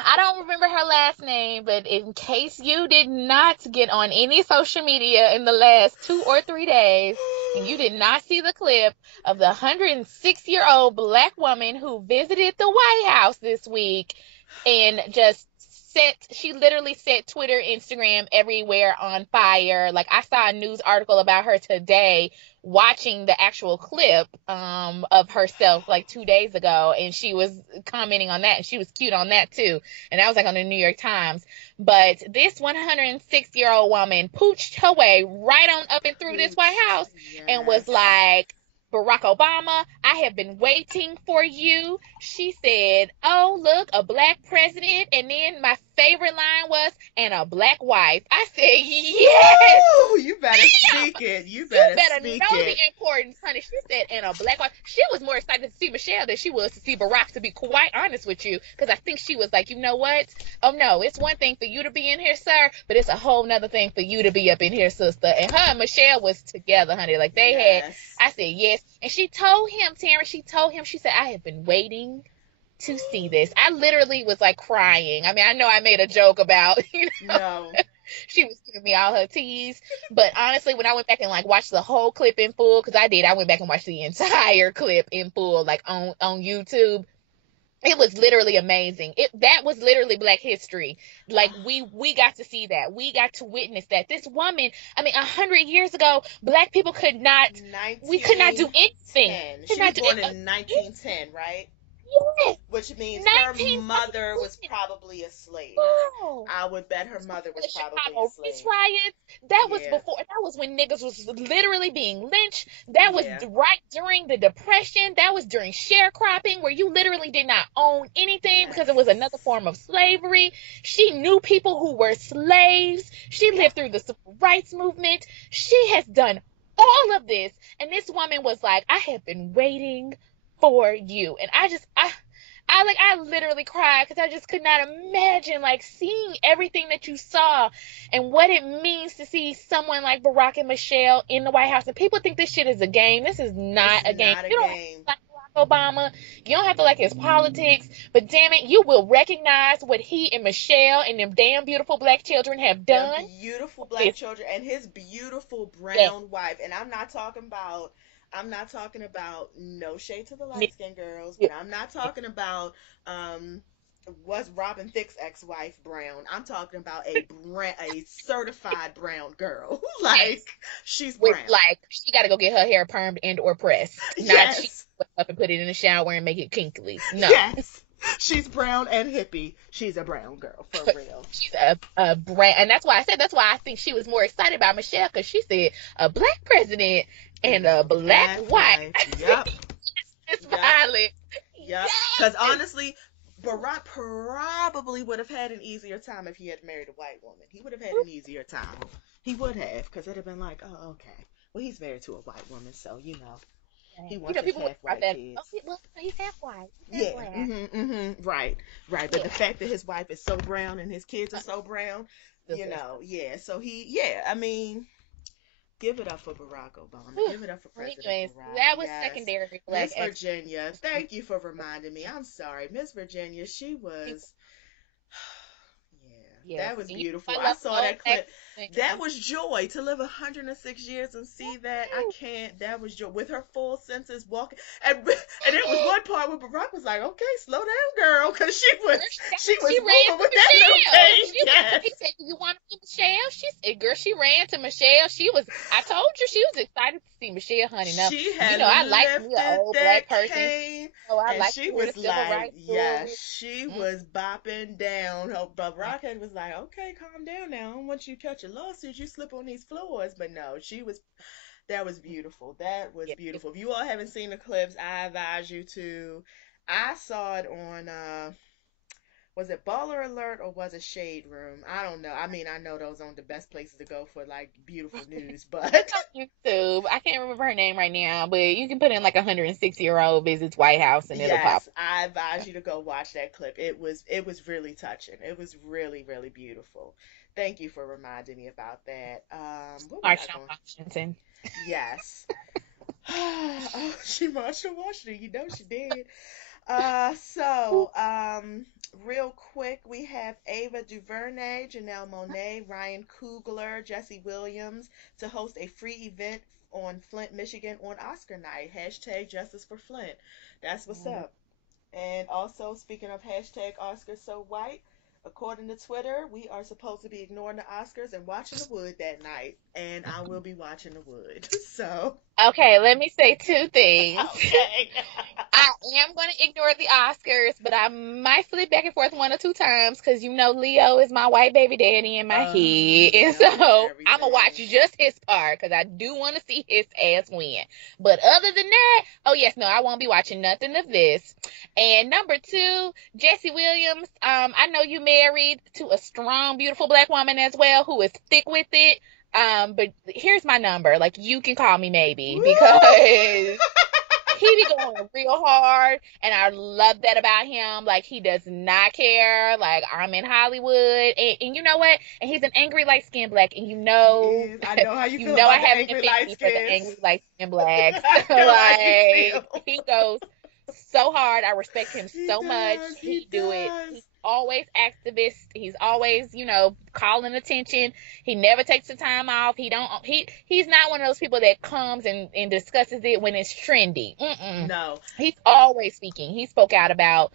I don't remember her last name, but in case you did not get on any social media in the last 2 or 3 days and you did not see the clip of the 106-year-old black woman who visited the White House this week and just she literally set Twitter, Instagram, everywhere on fire. Like, I saw a news article about her today watching the actual clip of herself like 2 days ago, and she was commenting on that, and she was cute on that too, and that was like on the New York Times. But this 106-year-old woman pooched her way right on up and through this White House and was like, Barack Obama, I have been waiting for you. She said, oh, look, a black president. And then my favorite line was, and a black wife. I said, yes. Ooh, you better speak it. You better speak know it. The importance, honey. She said, and a black wife. She was more excited to see Michelle than she was to see Barack, to be quite honest with you. Because I think she was like, you know what? Oh, no, it's one thing for you to be in here, sir, but it's a whole nother thing for you to be up in here, sister. And her and Michelle was together, honey. Like, they had, I said, yes. And she told him, Terrence, she said, I have been waiting to see this. I literally was like crying. I mean, I know I made a joke about, No. She was giving me all her teas. But honestly, when I went back and like watched the whole clip in full, because I went back and watched the entire clip in full, like on YouTube. It was literally amazing. That was literally Black history. Like, we got to see that. We got to witness that. This woman, I mean, 100 years ago, Black people could not do anything. She was born in 1910, right? Yes. Which means her mother was probably a slave. Oh. I would bet her mother was probably a slave. Riots, that was before. That was when niggas was literally being lynched. That was right during the Depression. That was during sharecropping, where you literally did not own anything because it was another form of slavery. She knew people who were slaves. She lived through the civil rights movement. She has done all of this, and this woman was like, I have been waiting for you. And I literally cried because I just could not imagine like seeing everything that you saw and what it means to see someone like Barack and Michelle in the White House. And people think this shit is a game. This is not a game. You don't have to like Barack Obama. You don't have to like his politics. But damn it, you will recognize what he and Michelle and them damn beautiful Black children have done. The beautiful Black children and his beautiful brown wife. And I'm not talking about no shade to the light-skinned girls, but I'm not talking about was Robin Thicke's ex-wife brown. I'm talking about a certified brown girl. Like, she's brown. Like, she got to go get her hair permed and or pressed. Not she wake up and put it in the shower and make it kinkly. No. Yes. She's brown and hippie. She's a brown girl, for real. She's a brown, and that's why I think she was more excited about Michelle, because she said a Black president and a black wife. Yep. It's violent. Yep. Because honestly, Barack probably would have had an easier time if he had married a white woman. He would have had an easier time. He would have, because it'd have been like, oh, okay. Well, he's married to a white woman, so, you know. He You wants know, his people would half about white that. Oh, kids. well, he's half white. He's half Yeah, black. right, right. But the Yeah. fact that his wife is so brown and his kids are Uh, so brown, Sisters. yeah. So I mean, give it up for Barack Obama. Whew. Give it up for Well, President anyways, Barack. that was Yes. secondary black Miss excellence. Virginia, thank you for reminding me. I'm sorry. Miss Virginia, she She was, yeah, Yes, that was and you beautiful. know, I I love saw old that black clip. That women. was joy to live 106 years and see that. I can't. That was joy with her full senses walking, and it was one part where Barack was like, "Okay, slow down, girl," because Girl, she she was ran moving to with that little Michelle. cane. He Yes, said, "Do you want to see Michelle?" She said, "Girl, she ran to Michelle. I told you, she was excited to see Michelle, honey. Now, she you had know, I like me an lifted old black that person. cane, So I and like she to hear the was civil like, rights yes, story. she Mm, was bopping down. But mm, Rockhead was like, "Okay, calm down now. I don't want you to catch a lawsuit. You slip on these floors." But no, she was. That was mm. beautiful. That was Yeah, beautiful. If you all haven't seen the clips, I advise you to. I saw it on was it Baller Alert or was it Shade Room? I don't know. I mean, I know those aren't the best places to go for like beautiful news, but on YouTube. I can't remember her name right now, but you can put in like 106-year-old visits White House and it'll pop. yes, I advise you to go watch that clip. It was really touching. It was really really beautiful. Thank you for reminding me about that. What was I March on going? Washington. Yes. Oh, she marched on Washington. You know she did. Real quick, we have Ava DuVernay, Janelle Monáe, Ryan Coogler, Jesse Williams to host a free event on Flint, Michigan on Oscar night. Hashtag Justice for Flint. That's what's up. And also, speaking of hashtag Oscars so white, according to Twitter, we are supposed to be ignoring the Oscars and watching the Wood that night. And I will be watching the Wood. So, Okay, let me say two things. okay. I am going to ignore the Oscars, but I might flip back and forth one or two times because you know Leo is my white baby daddy in my head. And Leo is so I'm going to watch everything. just his part because I do want to see his ass win. But other than that, oh yes, no, I won't be watching nothing of this. And number two, Jesse Williams, I know you married to a strong, beautiful black woman as well who is thick with it. But here's my number. Like, you can call me maybe because he be going real hard, and I love that about him. Like, he does not care. Like, I'm in Hollywood, and you know what? And he's an angry light skinned black, and you He know, is. I know how you you feel know, I about the have an angry light affinity for the skins. angry light skinned blacks. I So, know how you like, feel. he goes so hard. I respect him He so much. does. He He do it. does. He's always activist. He's always, calling attention. He never takes the time off. He's not one of those people that comes and discusses it when it's trendy. Mm-mm. No. He's always speaking. He spoke out about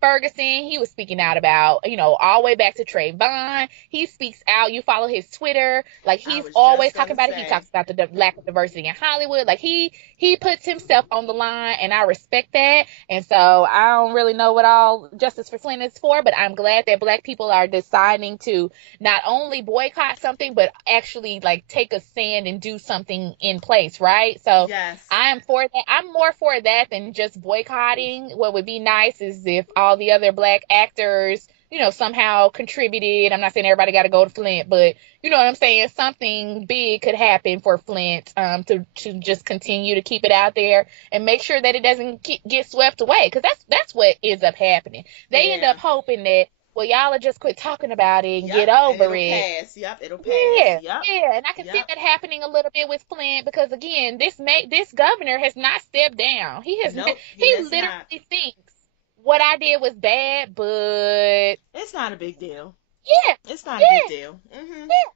Ferguson. He was speaking out about, all the way back to Trayvon. He speaks out. You follow his Twitter. Like, I he's was always just talking gonna about it. He say. talks about the lack of diversity in Hollywood. Like, he puts himself on the line, and I respect that. And so I don't really know what all Justice for Flint is for, but I'm glad that black people are deciding to not only boycott something, but actually like take a stand and do something in place, right? So Yes. I am for that. I'm more for that than just boycotting. What would be nice is if all the other black actors, somehow contributed. I'm not saying everybody got to go to Flint, but you know what I'm saying? Something big could happen for Flint to just continue to keep it out there and make sure that it doesn't get swept away. Because that's what ends up happening. They end Yeah. up hoping that, well, y'all will just quit talking about it and get Yep. And over it'll it. pass. Yep. It'll pass. Yeah, Yep. yeah, and I can see Yep. that happening a little bit with Flint because again, this governor has not stepped down. Nope. He He has not. literally thinks what I did was bad, but It's not a big deal. yeah, It's not a big yeah, deal.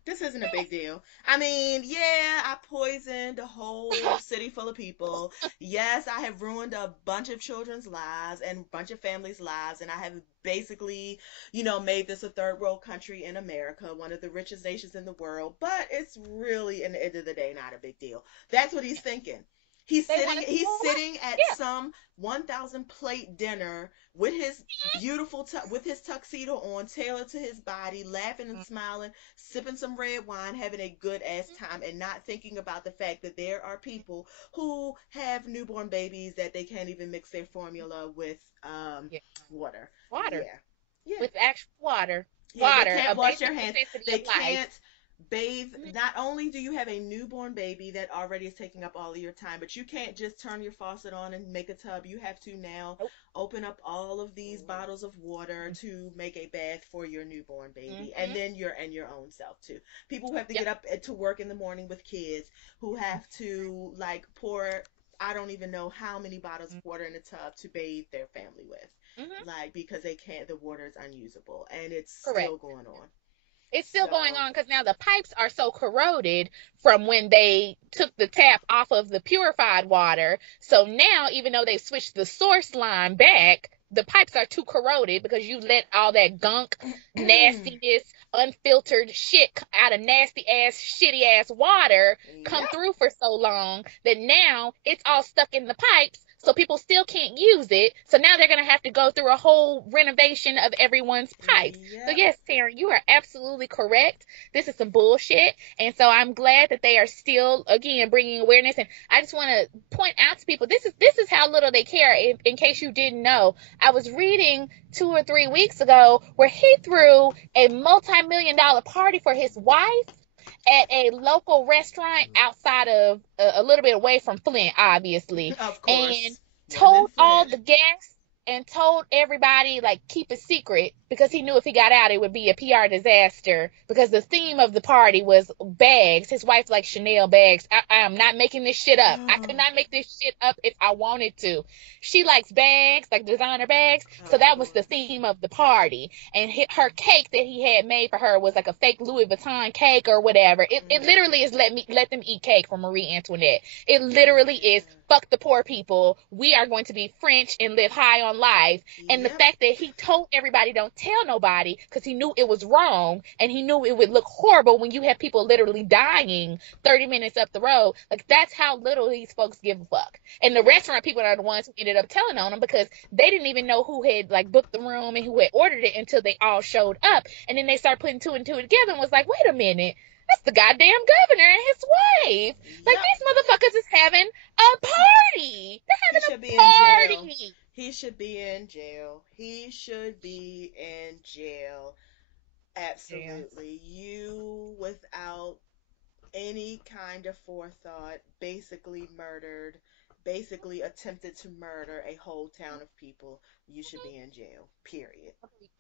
This isn't a yeah, big deal. I mean, yeah, I poisoned a whole yeah. city full of people. Yes, I have ruined a bunch of children's lives and a bunch of families' lives, and I have basically, made this a third world country in America, one of the richest nations in the world. But it's really, in the end of the day, not a big deal. That's what he's thinking. He's They sitting. want to see He's more life. sitting at Yeah. some 1,000 plate dinner with his with his tuxedo on, tailored to his body, laughing and smiling, sipping some red wine, having a good ass time, and not thinking about the fact that there are people who have newborn babies that they can't even mix their formula with Yeah. water. Water. Yeah, yeah, With actual water. yeah. They Water, can't a wash their basic hands. necessity They of life. can't. bathe. Mhm. Not only do you have a newborn baby that already is taking up all of your time, but you can't just turn your faucet on and make a tub. You have to now Nope. open up all of these bottles of water to make a bath for your newborn baby, and Mhm. then your own self too. People who have to Yep. get up to work in the morning with kids, who have to like pour, I don't even know how many bottles of water in a tub to bathe their family with, Mhm. like because they can't, the water is unusable, and it's Correct. still going on. It's still going So on because now the pipes are so corroded from when they took the tap off of the purified water. So now, even though they switched the source line back, the pipes are too corroded because you let all that gunk, nastiness, unfiltered shit out of nasty ass, shitty ass water come yep. through for so long that now it's all stuck in the pipes. So people still can't use it. So now they're going to have to go through a whole renovation of everyone's pipes. So Yep. yes, Taryn, you are absolutely correct. This is some bullshit. And so I'm glad that they are still, again, bringing awareness. And I just want to point out to people, this is how little they care. In case you didn't know, I was reading 2 or 3 weeks ago where he threw a multi-million-dollar party for his wife at a local restaurant outside of a little bit away from Flint, obviously, Of and course. Wasn't in told all Flint. the guests and told everybody like keep it secret because he knew if he got out it would be a PR disaster because the theme of the party was bags. His wife likes Chanel bags. I am not making this shit up. I could not make this shit up if I wanted to. She likes bags, like designer bags. So Of that was the course. theme of the party. And her cake that he had made for her was like a fake Louis Vuitton cake or whatever. It literally is let them eat cake from Marie Antoinette. It literally is Yeah. fuck the poor people. We are going to be French and live high on life. And the Yep. fact that he told everybody don't tell nobody because he knew it was wrong and he knew it would look horrible when you have people literally dying 30 minutes up the road. Like that's how little these folks give a fuck. And the Yep. restaurant people are the ones who ended up telling on him because they didn't even know who had like booked the room and who had ordered it until they all showed up. And then they started putting two and two together and was like, wait a minute. That's the goddamn governor and his wife. Like Yep. these motherfuckers is having a party. They're He having should be in a jail. party. He should be in jail. He should be in jail. Yeah. Absolutely. You, without any kind of forethought, basically murdered, basically attempted to murder a whole town of people. You should be in jail, period.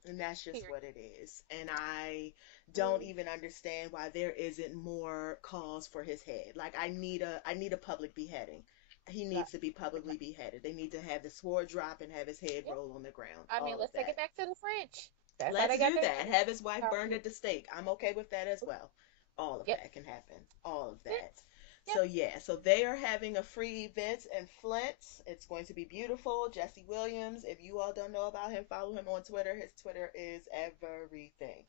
And that's just Period. what it is. And I don't even understand why there isn't more calls for his head. Like I need a public beheading. He Right. needs to be publicly beheaded. They need to have the sword drop and have his head Yep. roll on the ground. I mean, All of let's take it that. back to the French. That's how Let's they got do their that. Have his wife burned name. at the stake. I'm okay with that as well. All of Yep. that can happen. All of Yep. that. Yep. So yeah, so they are having a free event in Flint. It's going to be beautiful. Jesse Williams, if you all don't know about him, follow him on Twitter. His Twitter is everything.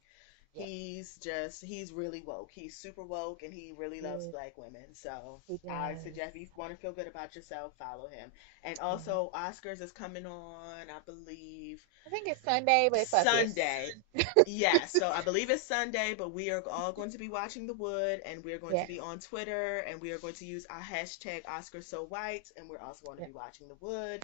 Yep. He's really woke. He's super woke and he really loves Yes, black women. So he I does. suggest if you want to feel good about yourself, follow him. And Mhm. also Oscars is coming on, I believe I think it's Sunday, but fuck it. Sunday. Yes, so I believe it's Sunday, but we are all going to be watching The Wood, and we are going to Yes. be on Twitter, and we are going to use our hashtag Oscars So White, and we're also going to Yep. be watching The Wood.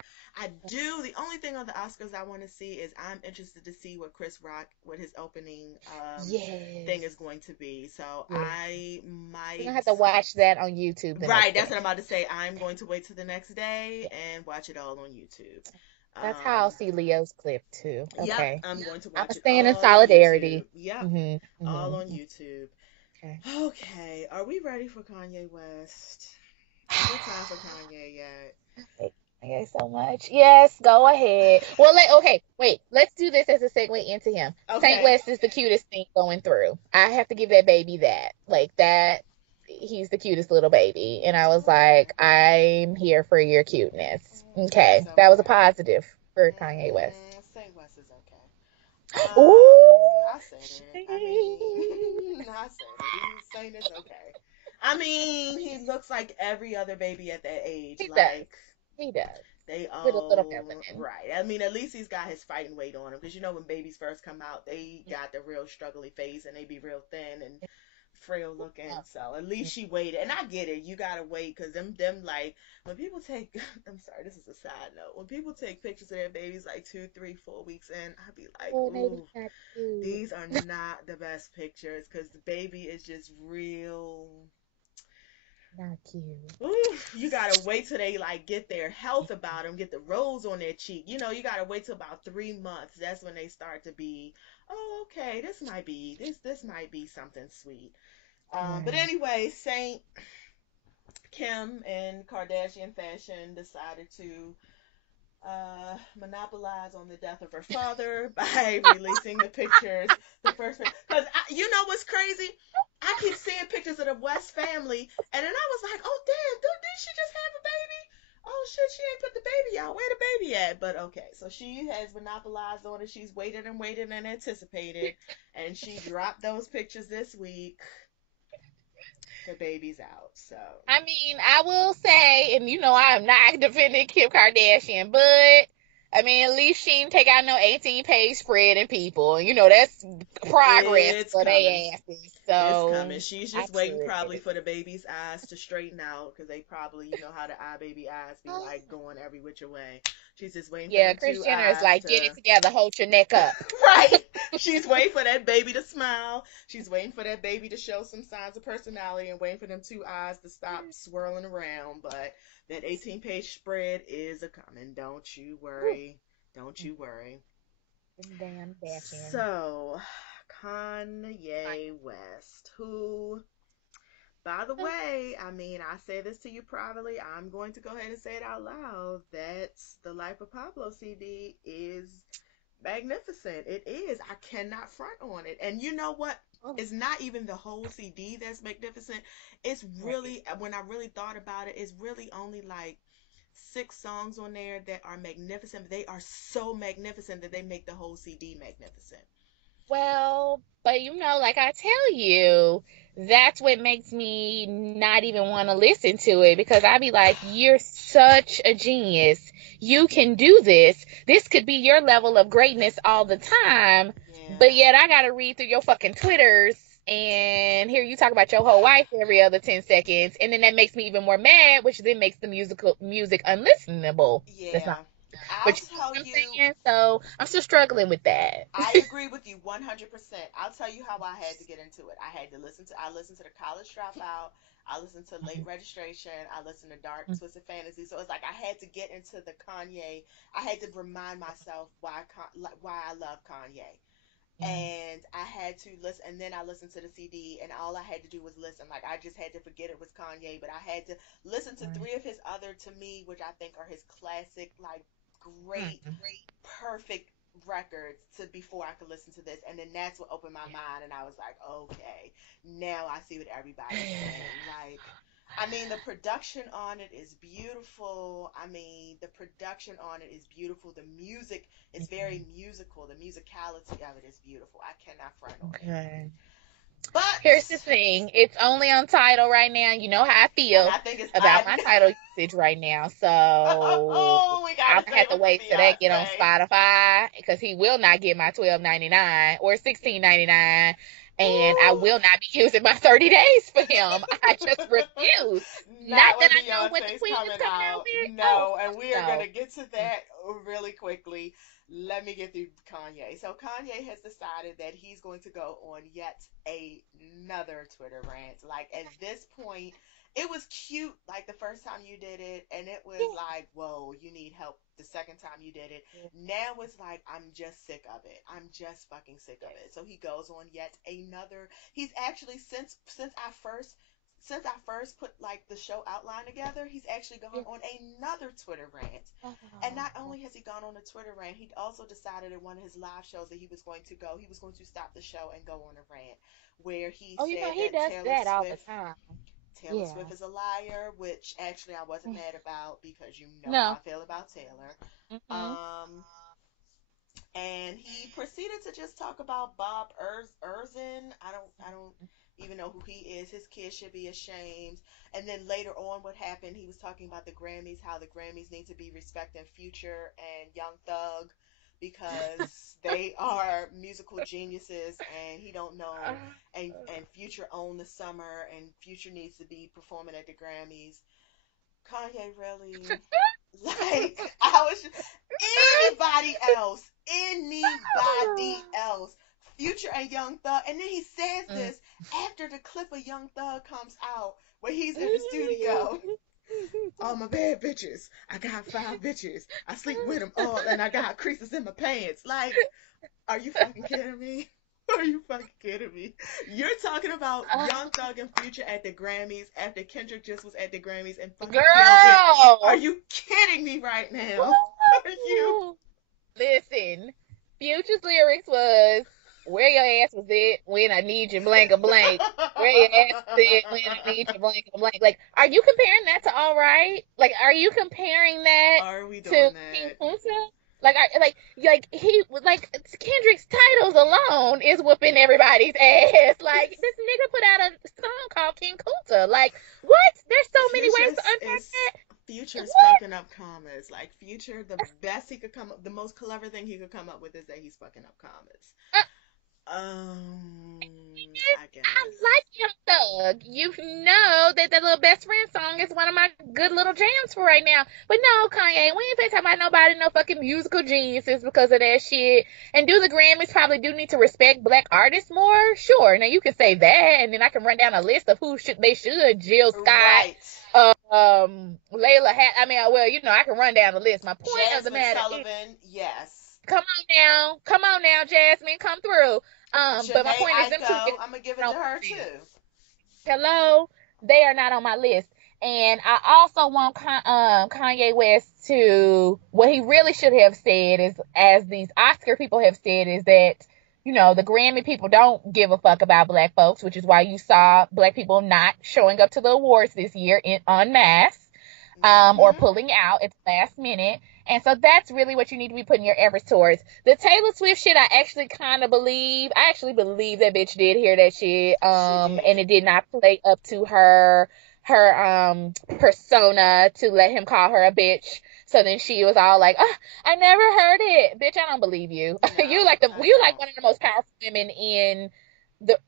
The only thing on the Oscars I want to see is I'm interested to see what Chris Rock, what his opening thing Yes. is going to be. So Yes. I We're gonna might, have to watch that on YouTube the right, next that's what day. I'm about to say. I'm going to wait till the next day Yeah. and watch it all on YouTube. That's how I'll Um, see Leo's clip too. Yep, Okay. I'm going to I'm watch it staying in all on YouTube. solidarity. Yep, Hmm. all Hmm. on YouTube. Okay. Okay, are we ready for Kanye West? Is it time for Kanye yet? Thank you so much. Yes, go ahead. Well, okay, wait. Let's do this as a segue into him. Saint Okay. West is the cutest thing going through. I have to give that baby that. Like that, he's the cutest little baby. And I was Okay. like, I'm here for your cuteness. He's Okay, that was a okay. positive for Kanye West. St. West is okay. Ooh, I said it. I shade. mean, I said it. He's saying it's okay. I mean, he looks like every other baby at that age. He does. Like, He does. they With a little all melanin. right. I mean, at least he's got his fighting weight on him because you know when babies first come out, they got the real struggly face and they be real thin and frail looking. So at least she waited, and I get it. You gotta wait because them like when people take. I'm sorry, this is a side note. When people take pictures of their babies like 2, 3, 4 weeks in, I be like, Oh, they ooh, not cute. these are not the best pictures because the baby is just real. Not cute. Ooh, you gotta wait till they like get their health about them, get the rose on their cheek. You gotta wait till about 3 months. That's when they start to be, oh, okay, this might be something sweet. But Right. anyway, Saint Kim in Kardashian fashion decided to monopolize on the death of her father by releasing the pictures. The first, because you know what's crazy? I keep seeing pictures of the West family, and then I was like, oh damn, did she just have a baby? Oh shit, she ain't put the baby out. Where the baby at? But okay, so she has monopolized on it. She's waited and waited and anticipated, and she dropped those pictures this week. The baby's out. So I mean, I will say, and I'm not defending Kim Kardashian, but I mean, at least she didn't take out no 18-page spread and people. That's progress it's for coming. they asses. It's coming. So She's I just waiting probably appreciate for the baby's eyes to straighten out because they probably, you know how the eye baby eyes be it. like going every which way. She's just waiting for Yeah, them Kris two Jenner is eyes like, get it to. together, hold your neck up. Right. She's waiting for that baby to smile. She's waiting for that baby to show some signs of personality and waiting for them two eyes to stop swirling around. But that 18-page spread is a coming. Don't you Whew. worry. Don't you worry. Them damn Kardashian. So, Kanye West, who, by the way, I mean, I say this to you privately. I'm going to go ahead and say it out loud. That the Life of Pablo CD is magnificent. It is. I cannot front on it. And you know what? Oh, It's not even the whole CD that's magnificent. It's right. really, when I really thought about it, it's really only like 6 songs on there that are magnificent. They are so magnificent that they make the whole CD magnificent. Well, but like I tell you, that's what makes me not even want to listen to it because I be like, you're such a genius. You can do this. This could be your level of greatness all the time. But Yeah. yet I gotta read through your fucking Twitters and hear you talk about your whole wife every other 10 seconds. And then that makes me even more mad, which then makes the music unlistenable. That's not, Yeah. I'll but you know tell what I'm you, saying? So I'm still struggling with that. I agree with you 100%. I'll tell you how I had to get into it. I listened to the College Dropout. I listened to Late Registration. I listened to Dark Twisted Fantasy. So it's like I had to get into the Kanye. I had to remind myself why I love Kanye. And I had to listen, and then I listened to the CD, and all I had to do was listen. Like I just had to forget it was Kanye, but I had to listen to three of his other, to me, which I think are his classic, like great, perfect records to before I could listen to this, and then that's what opened my mind, and I was like, okay, now I see what everybody's saying. Like, I mean, the production on it is beautiful. I mean, the production on it is beautiful. The music is very musical. The musicality of it is beautiful. I cannot front on it. Okay. Here's the But, thing. It's only on title right now. You know how I and feel I think it's about I. my title usage right now. So Oh, we gotta I'm gonna have save to it for wait till that get on Beyonce. Spotify because he will not get my $12.99 or $16.99. And I Ooh. will not be using my 30 days for him. I just refuse. Not Not that when I know what the Beyonce's queen is coming coming out out. with. Oh, No, and fuck we are no. gonna get to that really quickly. Let me get through Kanye. So Kanye has decided that he's going to go on yet another Twitter rant. Like at this point, it was cute like the first time you did it, and it was like, whoa, you need help the second time you did it. Now it's like I'm just sick of it. I'm just fucking sick of it. So he goes on yet another. He's actually since I first put like the show outline together, he's actually gone on another Twitter rant. And not only has he gone on a Twitter rant, he also decided in one of his live shows that he was going to stop the show and go on a rant where he Oh, said he that does that all the time. Taylor Yeah. Swift is a liar, which actually I wasn't mad about because you know how No. I feel about Taylor. Hmm. Um, and he proceeded to just talk about Bob Erzin. I don't even know who he is. His kids should be ashamed. And then later on, what happened? He was talking about the Grammys, how the Grammys need to be respecting Future and Young Thug because they are musical geniuses and he don't know, and Future owned the summer and Future needs to be performing at the Grammys. Kanye really, like, I was just, anybody else, Future and Young Thug, and then he says this after the clip of Young Thug comes out where he's in the studio. All my bad bitches, I got 5 bitches, I sleep with them all, and I got creases in my pants. Like, are you fucking kidding me? Are you fucking kidding me? You're talking about Young Thug and Future at the Grammys after Kendrick just was at the Grammys and fucking killed it. Are you kidding me right now? Are you? Listen, Future's lyrics was, where your ass was at when I need you blank or blank. Where your ass was at when I need you blank or blank. Like, are you comparing that to All Right? Like, are you comparing that Are we to doing King that? Kunta? Like Kendrick's titles alone is whooping everybody's ass. Like, this nigga put out a song called King Kunta. Like, what? There's so many ways to unpack that. Future's What? fucking up commas. Like, Future, the best he could come up, the most clever thing he could come up with is that he's fucking up commas. I guess. I like Young Thug. You know that little best friend song is one of my good little jams for right now. But no, Kanye, we ain't talking about nobody, no fucking musical geniuses because of that shit. And do the Grammys probably do need to respect black artists more? Sure. Now you can say that, and then I can run down a list of who they should. Jill Scott. Right. Layla I can run down the list. My point of the matter Sullivan, yes. Come on now, Jasmine, come through. But my point is, them two, I'm gonna give it to her too. Hello, they are not on my list. And I also want Kanye West to, what he really should have said is, as these Oscar people have said, is that, the Grammy people don't give a fuck about black folks, which is why you saw black people not showing up to the awards this year en masse, or pulling out at the last minute. And so that's really what you need to be putting your efforts towards. The Taylor Swift shit, I actually kind of believe. I actually believe that bitch did hear that shit. And it did not play up to her persona to let him call her a bitch. So then she was all like, I never heard it. Bitch, I don't believe you. No, you like one of the most powerful women in the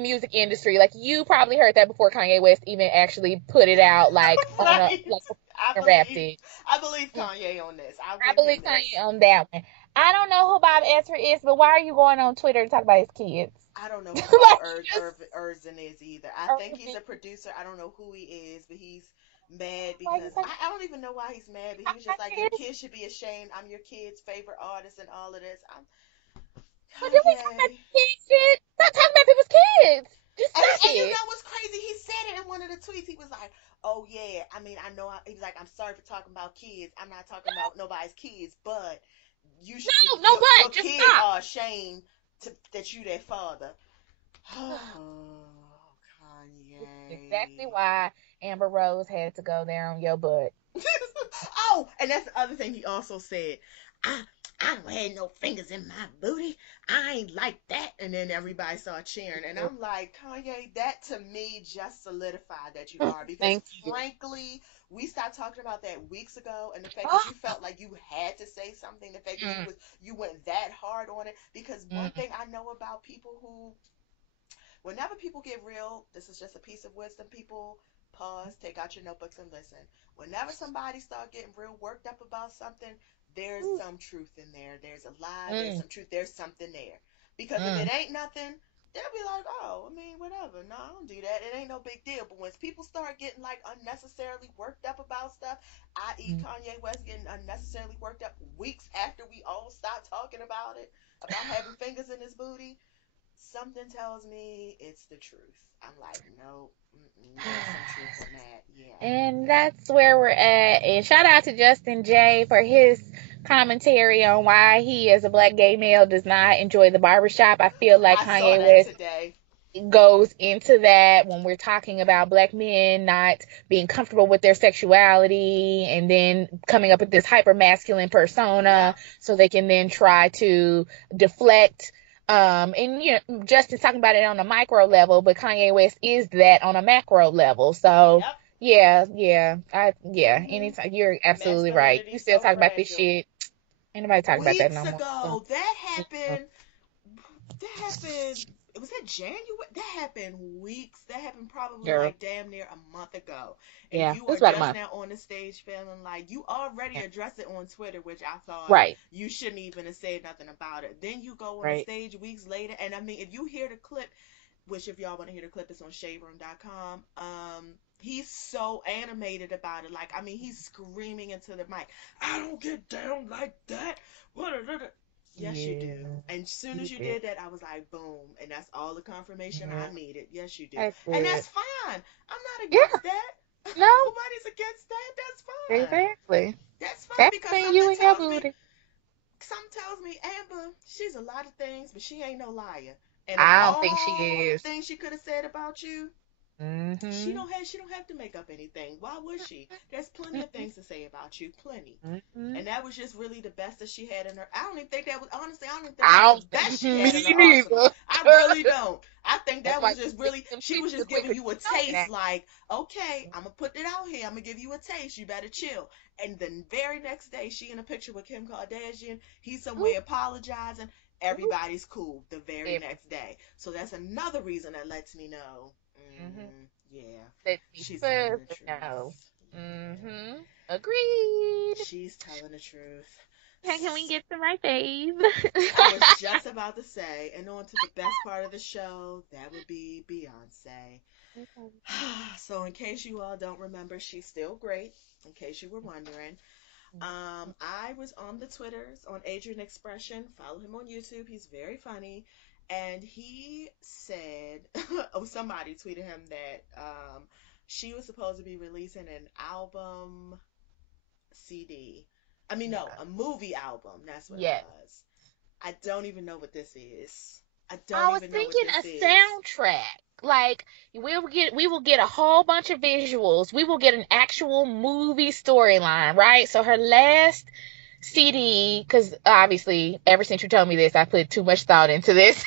music industry. Like, you probably heard that before Kanye West even actually put it out, like, right. I believe Kanye on this. I believe Kanye on that one. I don't know who Bob Ezra is, but why are you going on Twitter to talk about his kids? I don't know who Bob Erzin is either. I think he's a producer. I don't know who he is, but he's mad because I don't even know why he's mad, but he was just like, your kids should be ashamed. I'm your kid's favorite artist and all of this. But then we talk about kids shit. Stop talking about people's kids. Just stop it. And you know what's crazy? He said it in one of the tweets. He was like, oh yeah, I mean, I know, he was like, I'm sorry for talking about kids. I'm not talking about nobody's kids, but you should, your kids are ashamed that you their father. Oh, Kanye. Exactly why Amber Rose had to go there on your butt. Oh, and that's the other thing he also said. I don't have no fingers in my booty. I ain't like that. And then everybody started cheering. And I'm like, Kanye, that to me just solidified that you are. Because frankly, we stopped talking about that weeks ago. And the fact that you felt like you had to say something, the fact that you went that hard on it. Because one thing I know about people who, whenever people get real, this is just a piece of wisdom, people pause, take out your notebooks and listen. Whenever somebody start getting real worked up about something, there's some truth in there. There's a lie. There's some truth. There's something there. Because if it ain't nothing, they'll be like, oh, I mean, whatever. No, I don't do that. It ain't no big deal. But when people start getting like unnecessarily worked up about stuff, i.e. Kanye West getting unnecessarily worked up weeks after we all stopped talking about it, about having fingers in his booty, something tells me it's the truth. I'm like, no, there's some truth in that. Yeah. And that's where we're at. And shout out to Justin J for his commentary on why he, as a black gay male, does not enjoy the barbershop. I feel like Kanye West goes into that when we're talking about black men not being comfortable with their sexuality and then coming up with this hyper masculine persona so they can then try to deflect. And Justin's talking about it on a micro level, but Kanye West is that on a macro level. So anytime, you're absolutely right. You still talk about this shit Ain't nobody talking about that weeks no more. So, ago. That happened. That happened. Was that January? That happened weeks. That happened probably girl, like damn near a month ago. And yeah, you it are was about a just month. now on the stage feeling like you already Yeah. addressed it on Twitter, which I thought Right, you shouldn't even have said nothing about it. Then you go on the right. stage weeks later, and I mean, if you hear the clip, which if y'all want to hear the clip, it's on shaderoom.com. He's so animated about it. Like, I mean, he's screaming into the mic. I don't get down like that. Yes, you do. Yeah, And as soon you as you did. did that, I was like, boom. And that's all the confirmation Yeah, I needed. Yes, you do. that's And good. that's fine. I'm not Yeah, against that. no, Nobody's against that. That's fine. exactly. That's fine That's because between you and your booty. something tells me Amber, she's a lot of things, but she ain't no liar. And of I don't think she all the is. things she could have said about you, Mm-hmm. she don't have to make up anything. Why would she? There's plenty of things to say about you, plenty. Mm-hmm. And that was just really the best that she had in her. I don't even think that was honestly. I don't even think that was I the best don't. she Me had in her arsenal. neither. I really don't. I think That's that why was you just get really. them She was pictures just quick giving 'cause you a you know taste, that. like, okay, I'm gonna put it out here. I'm gonna give you a taste. You better chill. And the very next day, she in a picture with Kim Kardashian. He's Ooh, somewhere apologizing. ooh, Everybody's cool the very every- next day. So that's another reason that lets me know. mhm. Yeah, Let me she's telling the further truth. know. Yeah, Mm-hmm. Agreed. she's telling the truth. How can we get to my fave? I was just about to say, and on to the best part of the show, that would be Beyonce. So, in case you all don't remember, she's still great. In case you were wondering, I was on the Twitters on Adrian Expression. Follow him on YouTube. He's very funny. And he said, oh, somebody tweeted him that she was supposed to be releasing an album CD. I mean, no, a movie album. That's what it Yes. was. I don't even know what this is. I I don't was even know what thinking this a is. soundtrack. Like we will get a whole bunch of visuals. We will get an actual movie storyline, right? So her last CD, because obviously ever since you told me this, I put too much thought into this.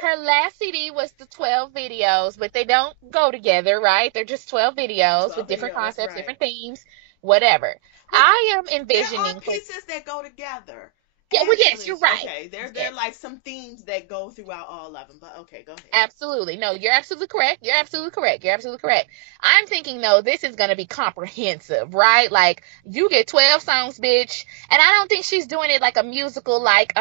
Her last CD was the 12 videos, but they don't go together, right? They're just 12 videos with 12 different videos, concepts, right. different themes, whatever. Well, I am there are envisioning, because, pieces that go together. yeah, well, yes, you're Actually, right. okay, there are Yes. like some themes that go throughout all of them, but okay, go ahead. Absolutely. No, you're absolutely correct. You're absolutely correct. You're absolutely correct. I'm thinking, though, this is going to be comprehensive, right? Like, you get 12 songs, bitch. And I don't think she's doing it like a musical, like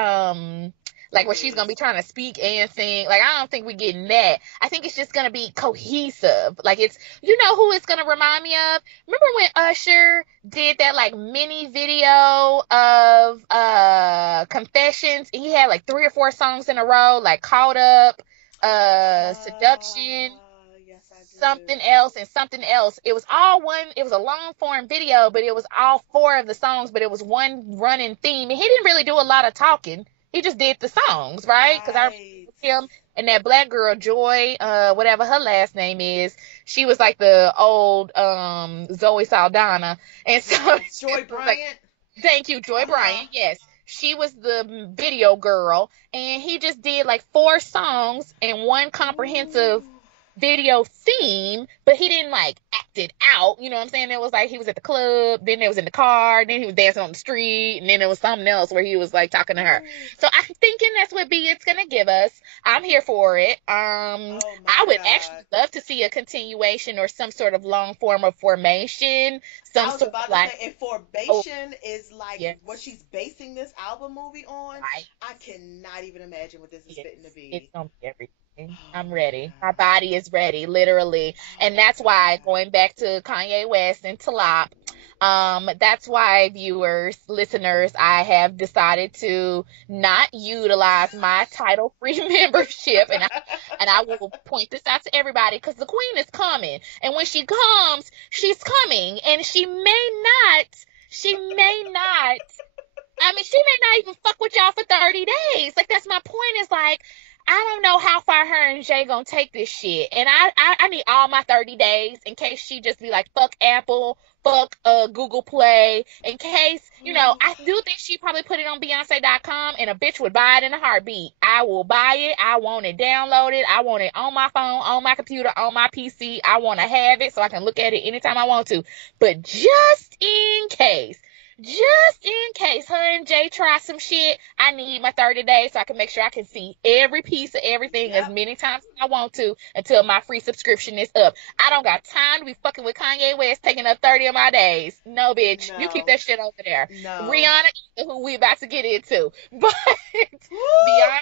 where she's going to be Yes. trying to speak and sing. Like, I don't think we're getting that. I think it's just going to be cohesive. Like, you know who it's going to remind me of? Remember when Usher did that, like, mini video of, Confessions? And he had, like, 3 or 4 songs in a row, like, Caught Up, Seduction, Yes, I do. something else, and something else. It was all one. It was a long form video, but it was all 4 of the songs, but it was one running theme. And he didn't really do a lot of talking. He just did the songs, right? Because I remember Right. him and that black girl Joy, whatever her last name is. She was like the old Zoe Saldana, and so Yes, it Joy was like, Bryant. thank you, Joy Uh-huh. Bryant. Yes. She was the video girl, and he just did like 4 songs and one comprehensive Ooh. video theme, but he didn't like act it out. You know what I'm saying? It was like he was at the club, then it was in the car, then he was dancing on the street, and then there was something else where he was like talking to her. Ooh. So I'm thinking that's what B it's gonna give us. I'm here for it. Oh I my would God. actually love to see a continuation or some sort of long form of formation, some I was sort of about to like, say, if oh Formation is like yes, what she's basing this album movie on, right. I cannot even imagine what this is Yes, fitting to it's be. gonna be everything. Oh I'm my ready. My God. body is ready, literally. Oh And my that's why, God. going back to Kanye West and Talop, that's why, viewers, listeners, I have decided to not utilize my title free membership, and I will point this out to everybody, because the queen is coming, and when she comes, she's coming, and she may not, I mean, she may not even fuck with y'all for 30 days. Like, that's my point, is like, I don't know how far her and Jay gonna take this shit. And I need all my 30 days in case she just be like, fuck Apple, fuck Google Play. In case, I do think she probably put it on Beyonce.com, and a bitch would buy it in a heartbeat. I will buy it. I want it downloaded. I want it on my phone, on my computer, on my PC. I want to have it so I can look at it anytime I want to. But just in case, just in case her and Jay try some shit, I need my 30 days so I can make sure I can see every piece of everything as Yep. many times as I want to until my free subscription is up. I don't got time to be fucking with Kanye West taking up 30 of my days. No, bitch. You keep No. that shit over there. No. Rihanna, who we about to get into. But Woo! Beyonce,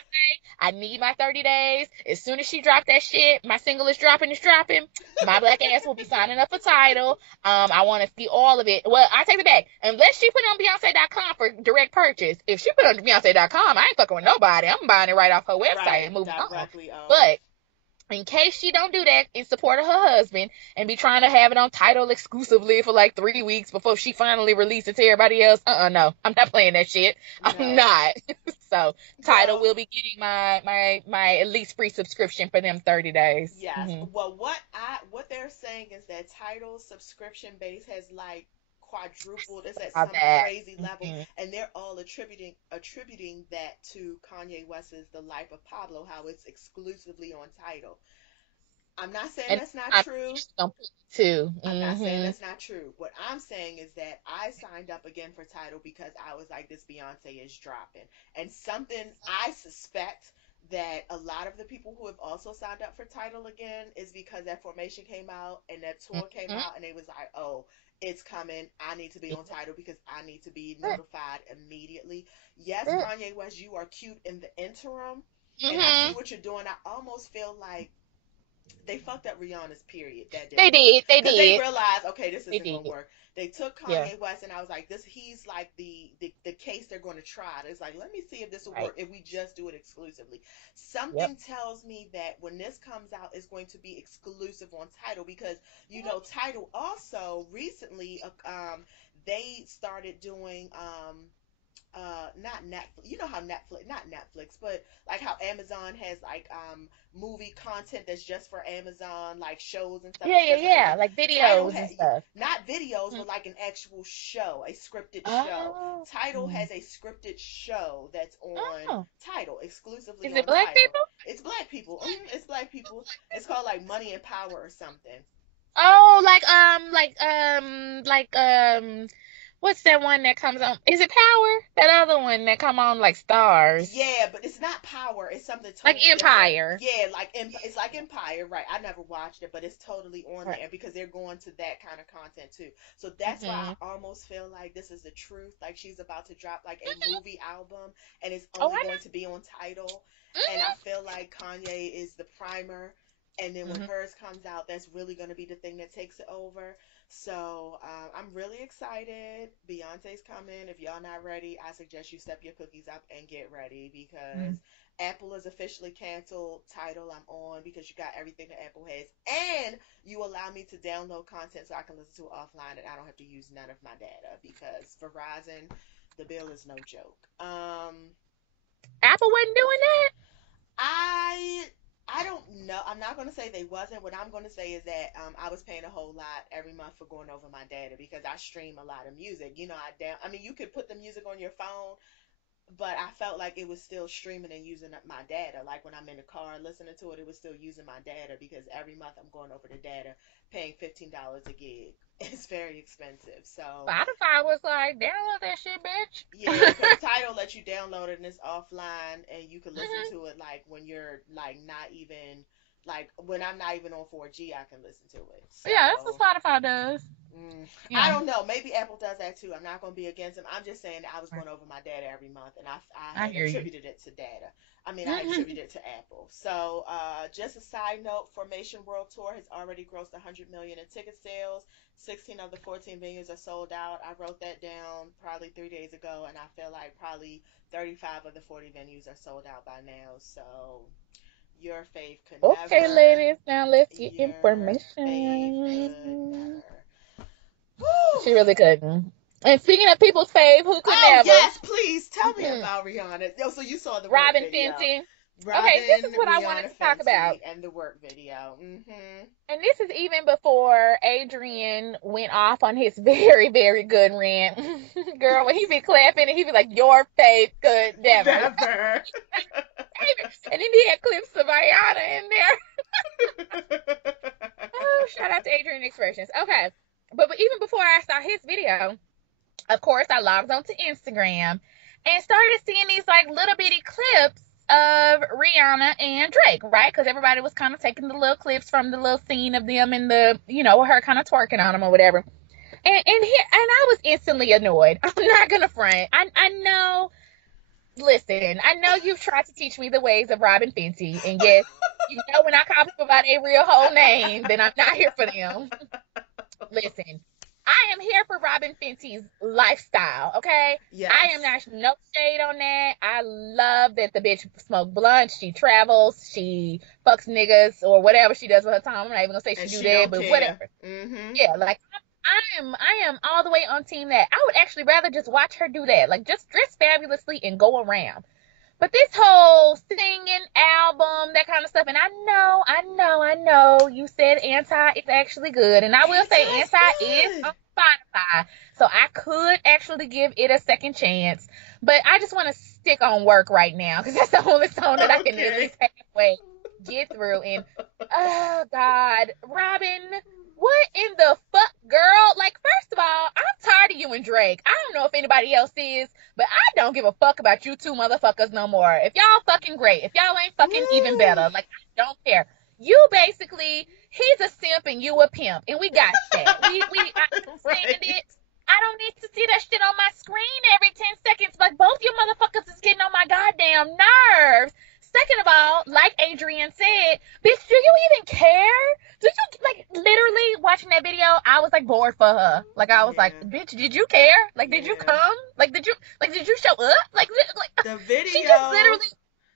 I need my 30 days. As soon as she dropped that shit, my single is dropping, it's dropping. My black ass will be signing up for Tidal. I want to see all of it. Well, I take it back. Unless she put it on Beyonce.com for direct purchase. If she put it on Beyonce.com, I ain't fucking with nobody. I'm buying it right off her website and Right, moving on. directly off. But in case she don't do that in support of her husband and be trying to have it on Tidal exclusively for like 3 weeks before she finally releases it to everybody else, no, I'm not playing that shit. I'm No. not. So Tidal Well, will be getting my at least free subscription for them 30 days. yes. Mm-hmm. Well, what they're saying is that Tidal subscription base has like quadrupled. It's at All some that. crazy level, Mm-hmm. and they're all attributing that to Kanye West's The Life of Pablo, how it's exclusively on Tidal. I'm not saying And that's not I'm true. gonna put it too. I'm not saying Mm-hmm. that's not true. What I'm saying is that I signed up again for Tidal because I was like, this Beyonce is dropping. And something I suspect that a lot of the people who have also signed up for Tidal again is because that formation came out and that tour came Mm-hmm. out and they was like, oh, it's coming. I need to be on Tidal because I need to be notified immediately. Yes, Kanye West, you are cute in the interim. And I see Mm-hmm. what you're doing. I almost feel like they fucked up Rihanna's period. That They didn't work did. They because they did. realized, okay, this They isn't did. gonna work. They took Yeah. Kanye West, and I was like, this. He's like the case they're going to try. It's like, let me see if this will Right. work if we just do it exclusively. Yep. Something tells me that when this comes out, it's going to be exclusive on Tidal because Tidal also recently, they started doing not Netflix. You know how Netflix, not Netflix, but like how Amazon has like movie content that's just for Amazon, like shows and stuff Yeah, that's yeah, just for yeah. Amazon. Like Title videos and had stuff. not videos, Mhm. but like an actual show, a scripted show. Oh. Title Mm. has a scripted show that's on Oh. Title, exclusively Is it on black Title. people? It's black people. It's black people. It's called like Money and Power or something. Oh, what's that one that comes on? Is it Power? That other one that come on like Stars, Yeah, but it's not Power. It's something like totally different. Empire. Yeah, like it's like Empire, right? I never watched it, but it's totally on Right. there because they're going to that kind of content too. So that's why Mhm. I almost feel like this is the truth. Like she's about to drop like a movie album, and it's Oh, only I going to be on Tidal. And I know. feel like Kanye is the primer, and then when Mhm. hers comes out, that's really going to be the thing that takes it over. So I'm really excited. Beyonce's coming. If y'all not ready, I suggest you step your cookies up and get ready because Mhm. Apple is officially canceled. Title I'm on because you got everything that Apple has, and you allow me to download content so I can listen to it offline and I don't have to use none of my data because Verizon, the bill is no joke. Apple wasn't doing that. I I don't know. I'm not gonna say they wasn't. What I'm gonna say is that I was paying a whole lot every month for going over my data because I stream a lot of music. I mean, you could put the music on your phone, but I felt like it was still streaming and using up my data. Like when I'm in the car listening to it, it was still using my data because every month I'm going over the data, paying $15 a gig. It's very expensive. So Spotify was like, download that shit, yeah, because bitch. Tidal lets you download it and it's offline, and you can listen Mhm. to it like when you're like not even like when I'm not even on 4G, I can listen to it. Yeah, that's So what Spotify does. You I know, don't know. Maybe Apple does that too. I'm not going to be against them. I'm just saying that I was going over my data every month, and I I had hear you. attributed it to data. I mean, I Mhm. attributed it to Apple. So, just a side note: Formation World Tour has already grossed 100 million in ticket sales. 16 of the 14 venues are sold out. I wrote that down probably 3 days ago, and I feel like probably 35 of the 40 venues are sold out by now. So, your faith could Okay, never. ladies, now let's get Your faith could information. never. Whew. She really couldn't. And speaking of people's fave, who could Oh never? yes, please tell me about Rihanna. Oh, so you saw the work Robin video. Fenty. Okay, this is Robin, what I wanted Rihanna to talk about. Fenty, and the work video. Mm-hmm. And this is even before Adrian went off on his very, very good rant. Girl, when he be clapping and he be like, your fave could never. Never. And then he had clips of Ayana in there. Oh, shout out to Adrian Expressions. Okay. But even before I saw his video, of course, I logged onto Instagram and started seeing these like little bitty clips of Rihanna and Drake, right? Because everybody was kind of taking the little clips from the little scene of them and the, her kind of twerking on them or whatever. And I was instantly annoyed. I'm not gonna front. I know. Listen, I know you've tried to teach me the ways of Robin Fenty, and yes, when I call people by their real whole name, then I'm not here for them. Listen, I am here for Robin Fenty's lifestyle, okay? Yes. I am not no shade on that. I love that the bitch smoke blunts, she travels, she fucks niggas or whatever she does with her time. I'm not even gonna say she do that, but whatever. Mm-hmm. Yeah, like I am all the way on team that. I would actually rather just watch her do that. Like just dress fabulously and go around. But this whole singing album, that kind of stuff, and I know, you said Anti is actually good, and I will say Anti is on Spotify, so I could actually give it a second chance, but I just want to stick on Work right now, because that's the only song that I can at least halfway get through, and, oh, God, Robin, what in the fuck, girl? Like, first of all, I'm tired of you and Drake. I don't know if anybody else is, but I don't give a fuck about you two motherfuckers no more. If y'all fucking great, if y'all ain't fucking even better, like, I don't care. You basically, he's a simp and you a pimp, and we got that. I understand it. I don't need to see that shit on my screen every 10 seconds. Like, both you motherfuckers is getting on my goddamn nerves. Second of all, like Adrian said, bitch, do you even care? Do you, like, literally watching that video, I was, like, bored for her. Like, I was like, bitch, did you care? Like, did you come? Like, did you show up? Like the video. She just literally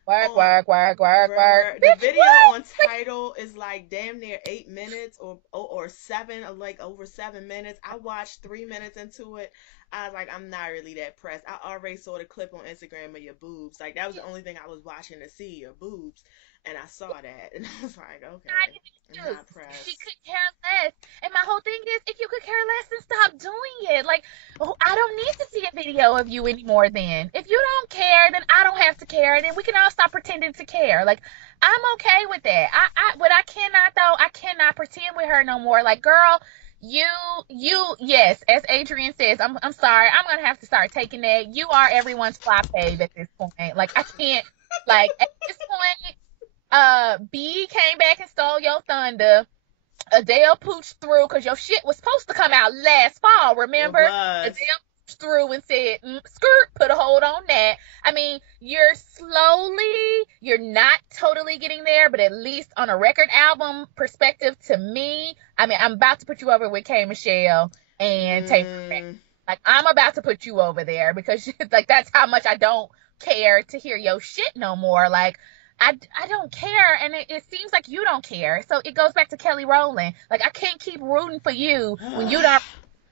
work. The Bitch, video what? on Tidal is, like, damn near 8 minutes or 7, like, over 7 minutes. I watched 3 minutes into it. I was like, I'm not really that pressed. I already saw the clip on Instagram of your boobs. Like, that was the only thing I was watching to see, your boobs. And I saw that. And I was like, okay, I'm not pressed. She could care less. And my whole thing is, if you could care less, then stop doing it. Like, I don't need to see a video of you anymore then. If you don't care, then I don't have to care. And then we can all stop pretending to care. Like, I'm okay with that. But I cannot, though. I cannot pretend with her no more. Like, girl, yes, as Adrian says, I'm sorry, I'm gonna have to start taking that. You are everyone's flop babe at this point. Like, I can't, like, at this point, B came back and stole your thunder. Adele pooched through, because your shit was supposed to come out last fall, remember? Adele pooched through and said, skirt, put a hold on that. I mean, you're not totally getting there, but at least on a record album perspective, to me, I mean, I'm about to put you over with K. Michelle and Taylor. Like, I'm about to put you over there, because, like, that's how much I don't care to hear your shit no more. Like, I don't care, and it seems like you don't care. So it goes back to Kelly Rowland. Like, I can't keep rooting for you when you don't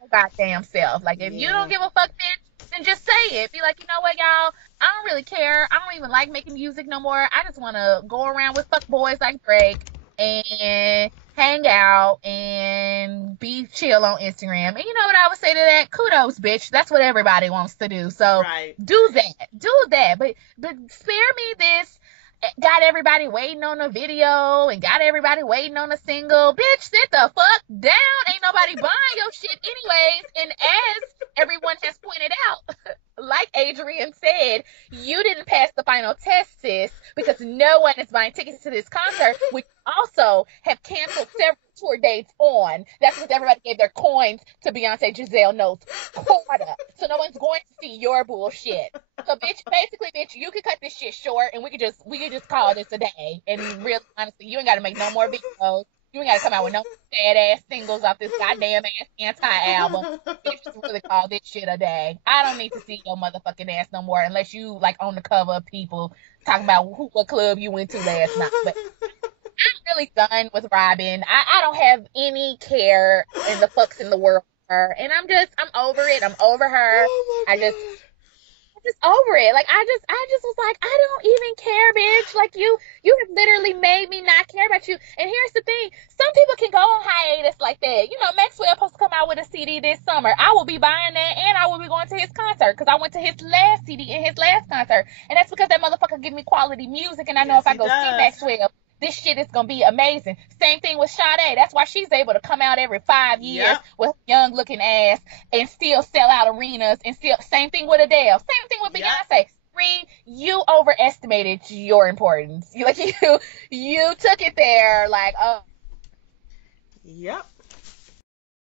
goddamn self. Like, if you don't give a fuck, bitch, then just say it. Be like, you know what, y'all? I don't really care. I don't even like making music no more. I just want to go around with fuck boys like Drake and hang out and be chill on Instagram. And you know what I would say to that? Kudos, bitch. That's what everybody wants to do. So do that. But spare me this. Got everybody waiting on a video and got everybody waiting on a single. Bitch, sit the fuck down. Ain't nobody buying your shit anyways. And as everyone has pointed out, like Adrian said, you didn't pass the final test, sis, because no one is buying tickets to this concert, which also have canceled several tour dates on. That's because everybody gave their coins to Beyonce Giselle Knowles quarter. So no one's going to see your bullshit. So bitch, you could cut this shit short and we could just call this a day. And really, honestly, you ain't gotta make no more videos. You ain't gotta come out with no sad ass singles off this goddamn ass Anti-album. Bitch, just really call this shit a day. I don't need to see your motherfucking ass no more unless you like on the cover of People talking about what club you went to last night. But I'm really done with Robin. I don't have any care in the fucks in the world for her. And I'm over it. I'm over her. I'm just over it. Like, I just was like, I don't even care, bitch. Like, you have literally made me not care about you. And here's the thing. Some people can go on hiatus like that. You know, Maxwell supposed to come out with a CD this summer. I will be buying that, and I will be going to his concert, because I went to his last CD in his last concert. And that's because that motherfucker give me quality music, and I know if I go see Maxwell, this shit is gonna be amazing. Same thing with Sade. That's why she's able to come out every 5 years Yep. with young looking ass and still sell out arenas, and still, same thing with Adele. Same thing with Yep. Beyonce. Ree, you overestimated your importance. You took it there like, oh. Yep.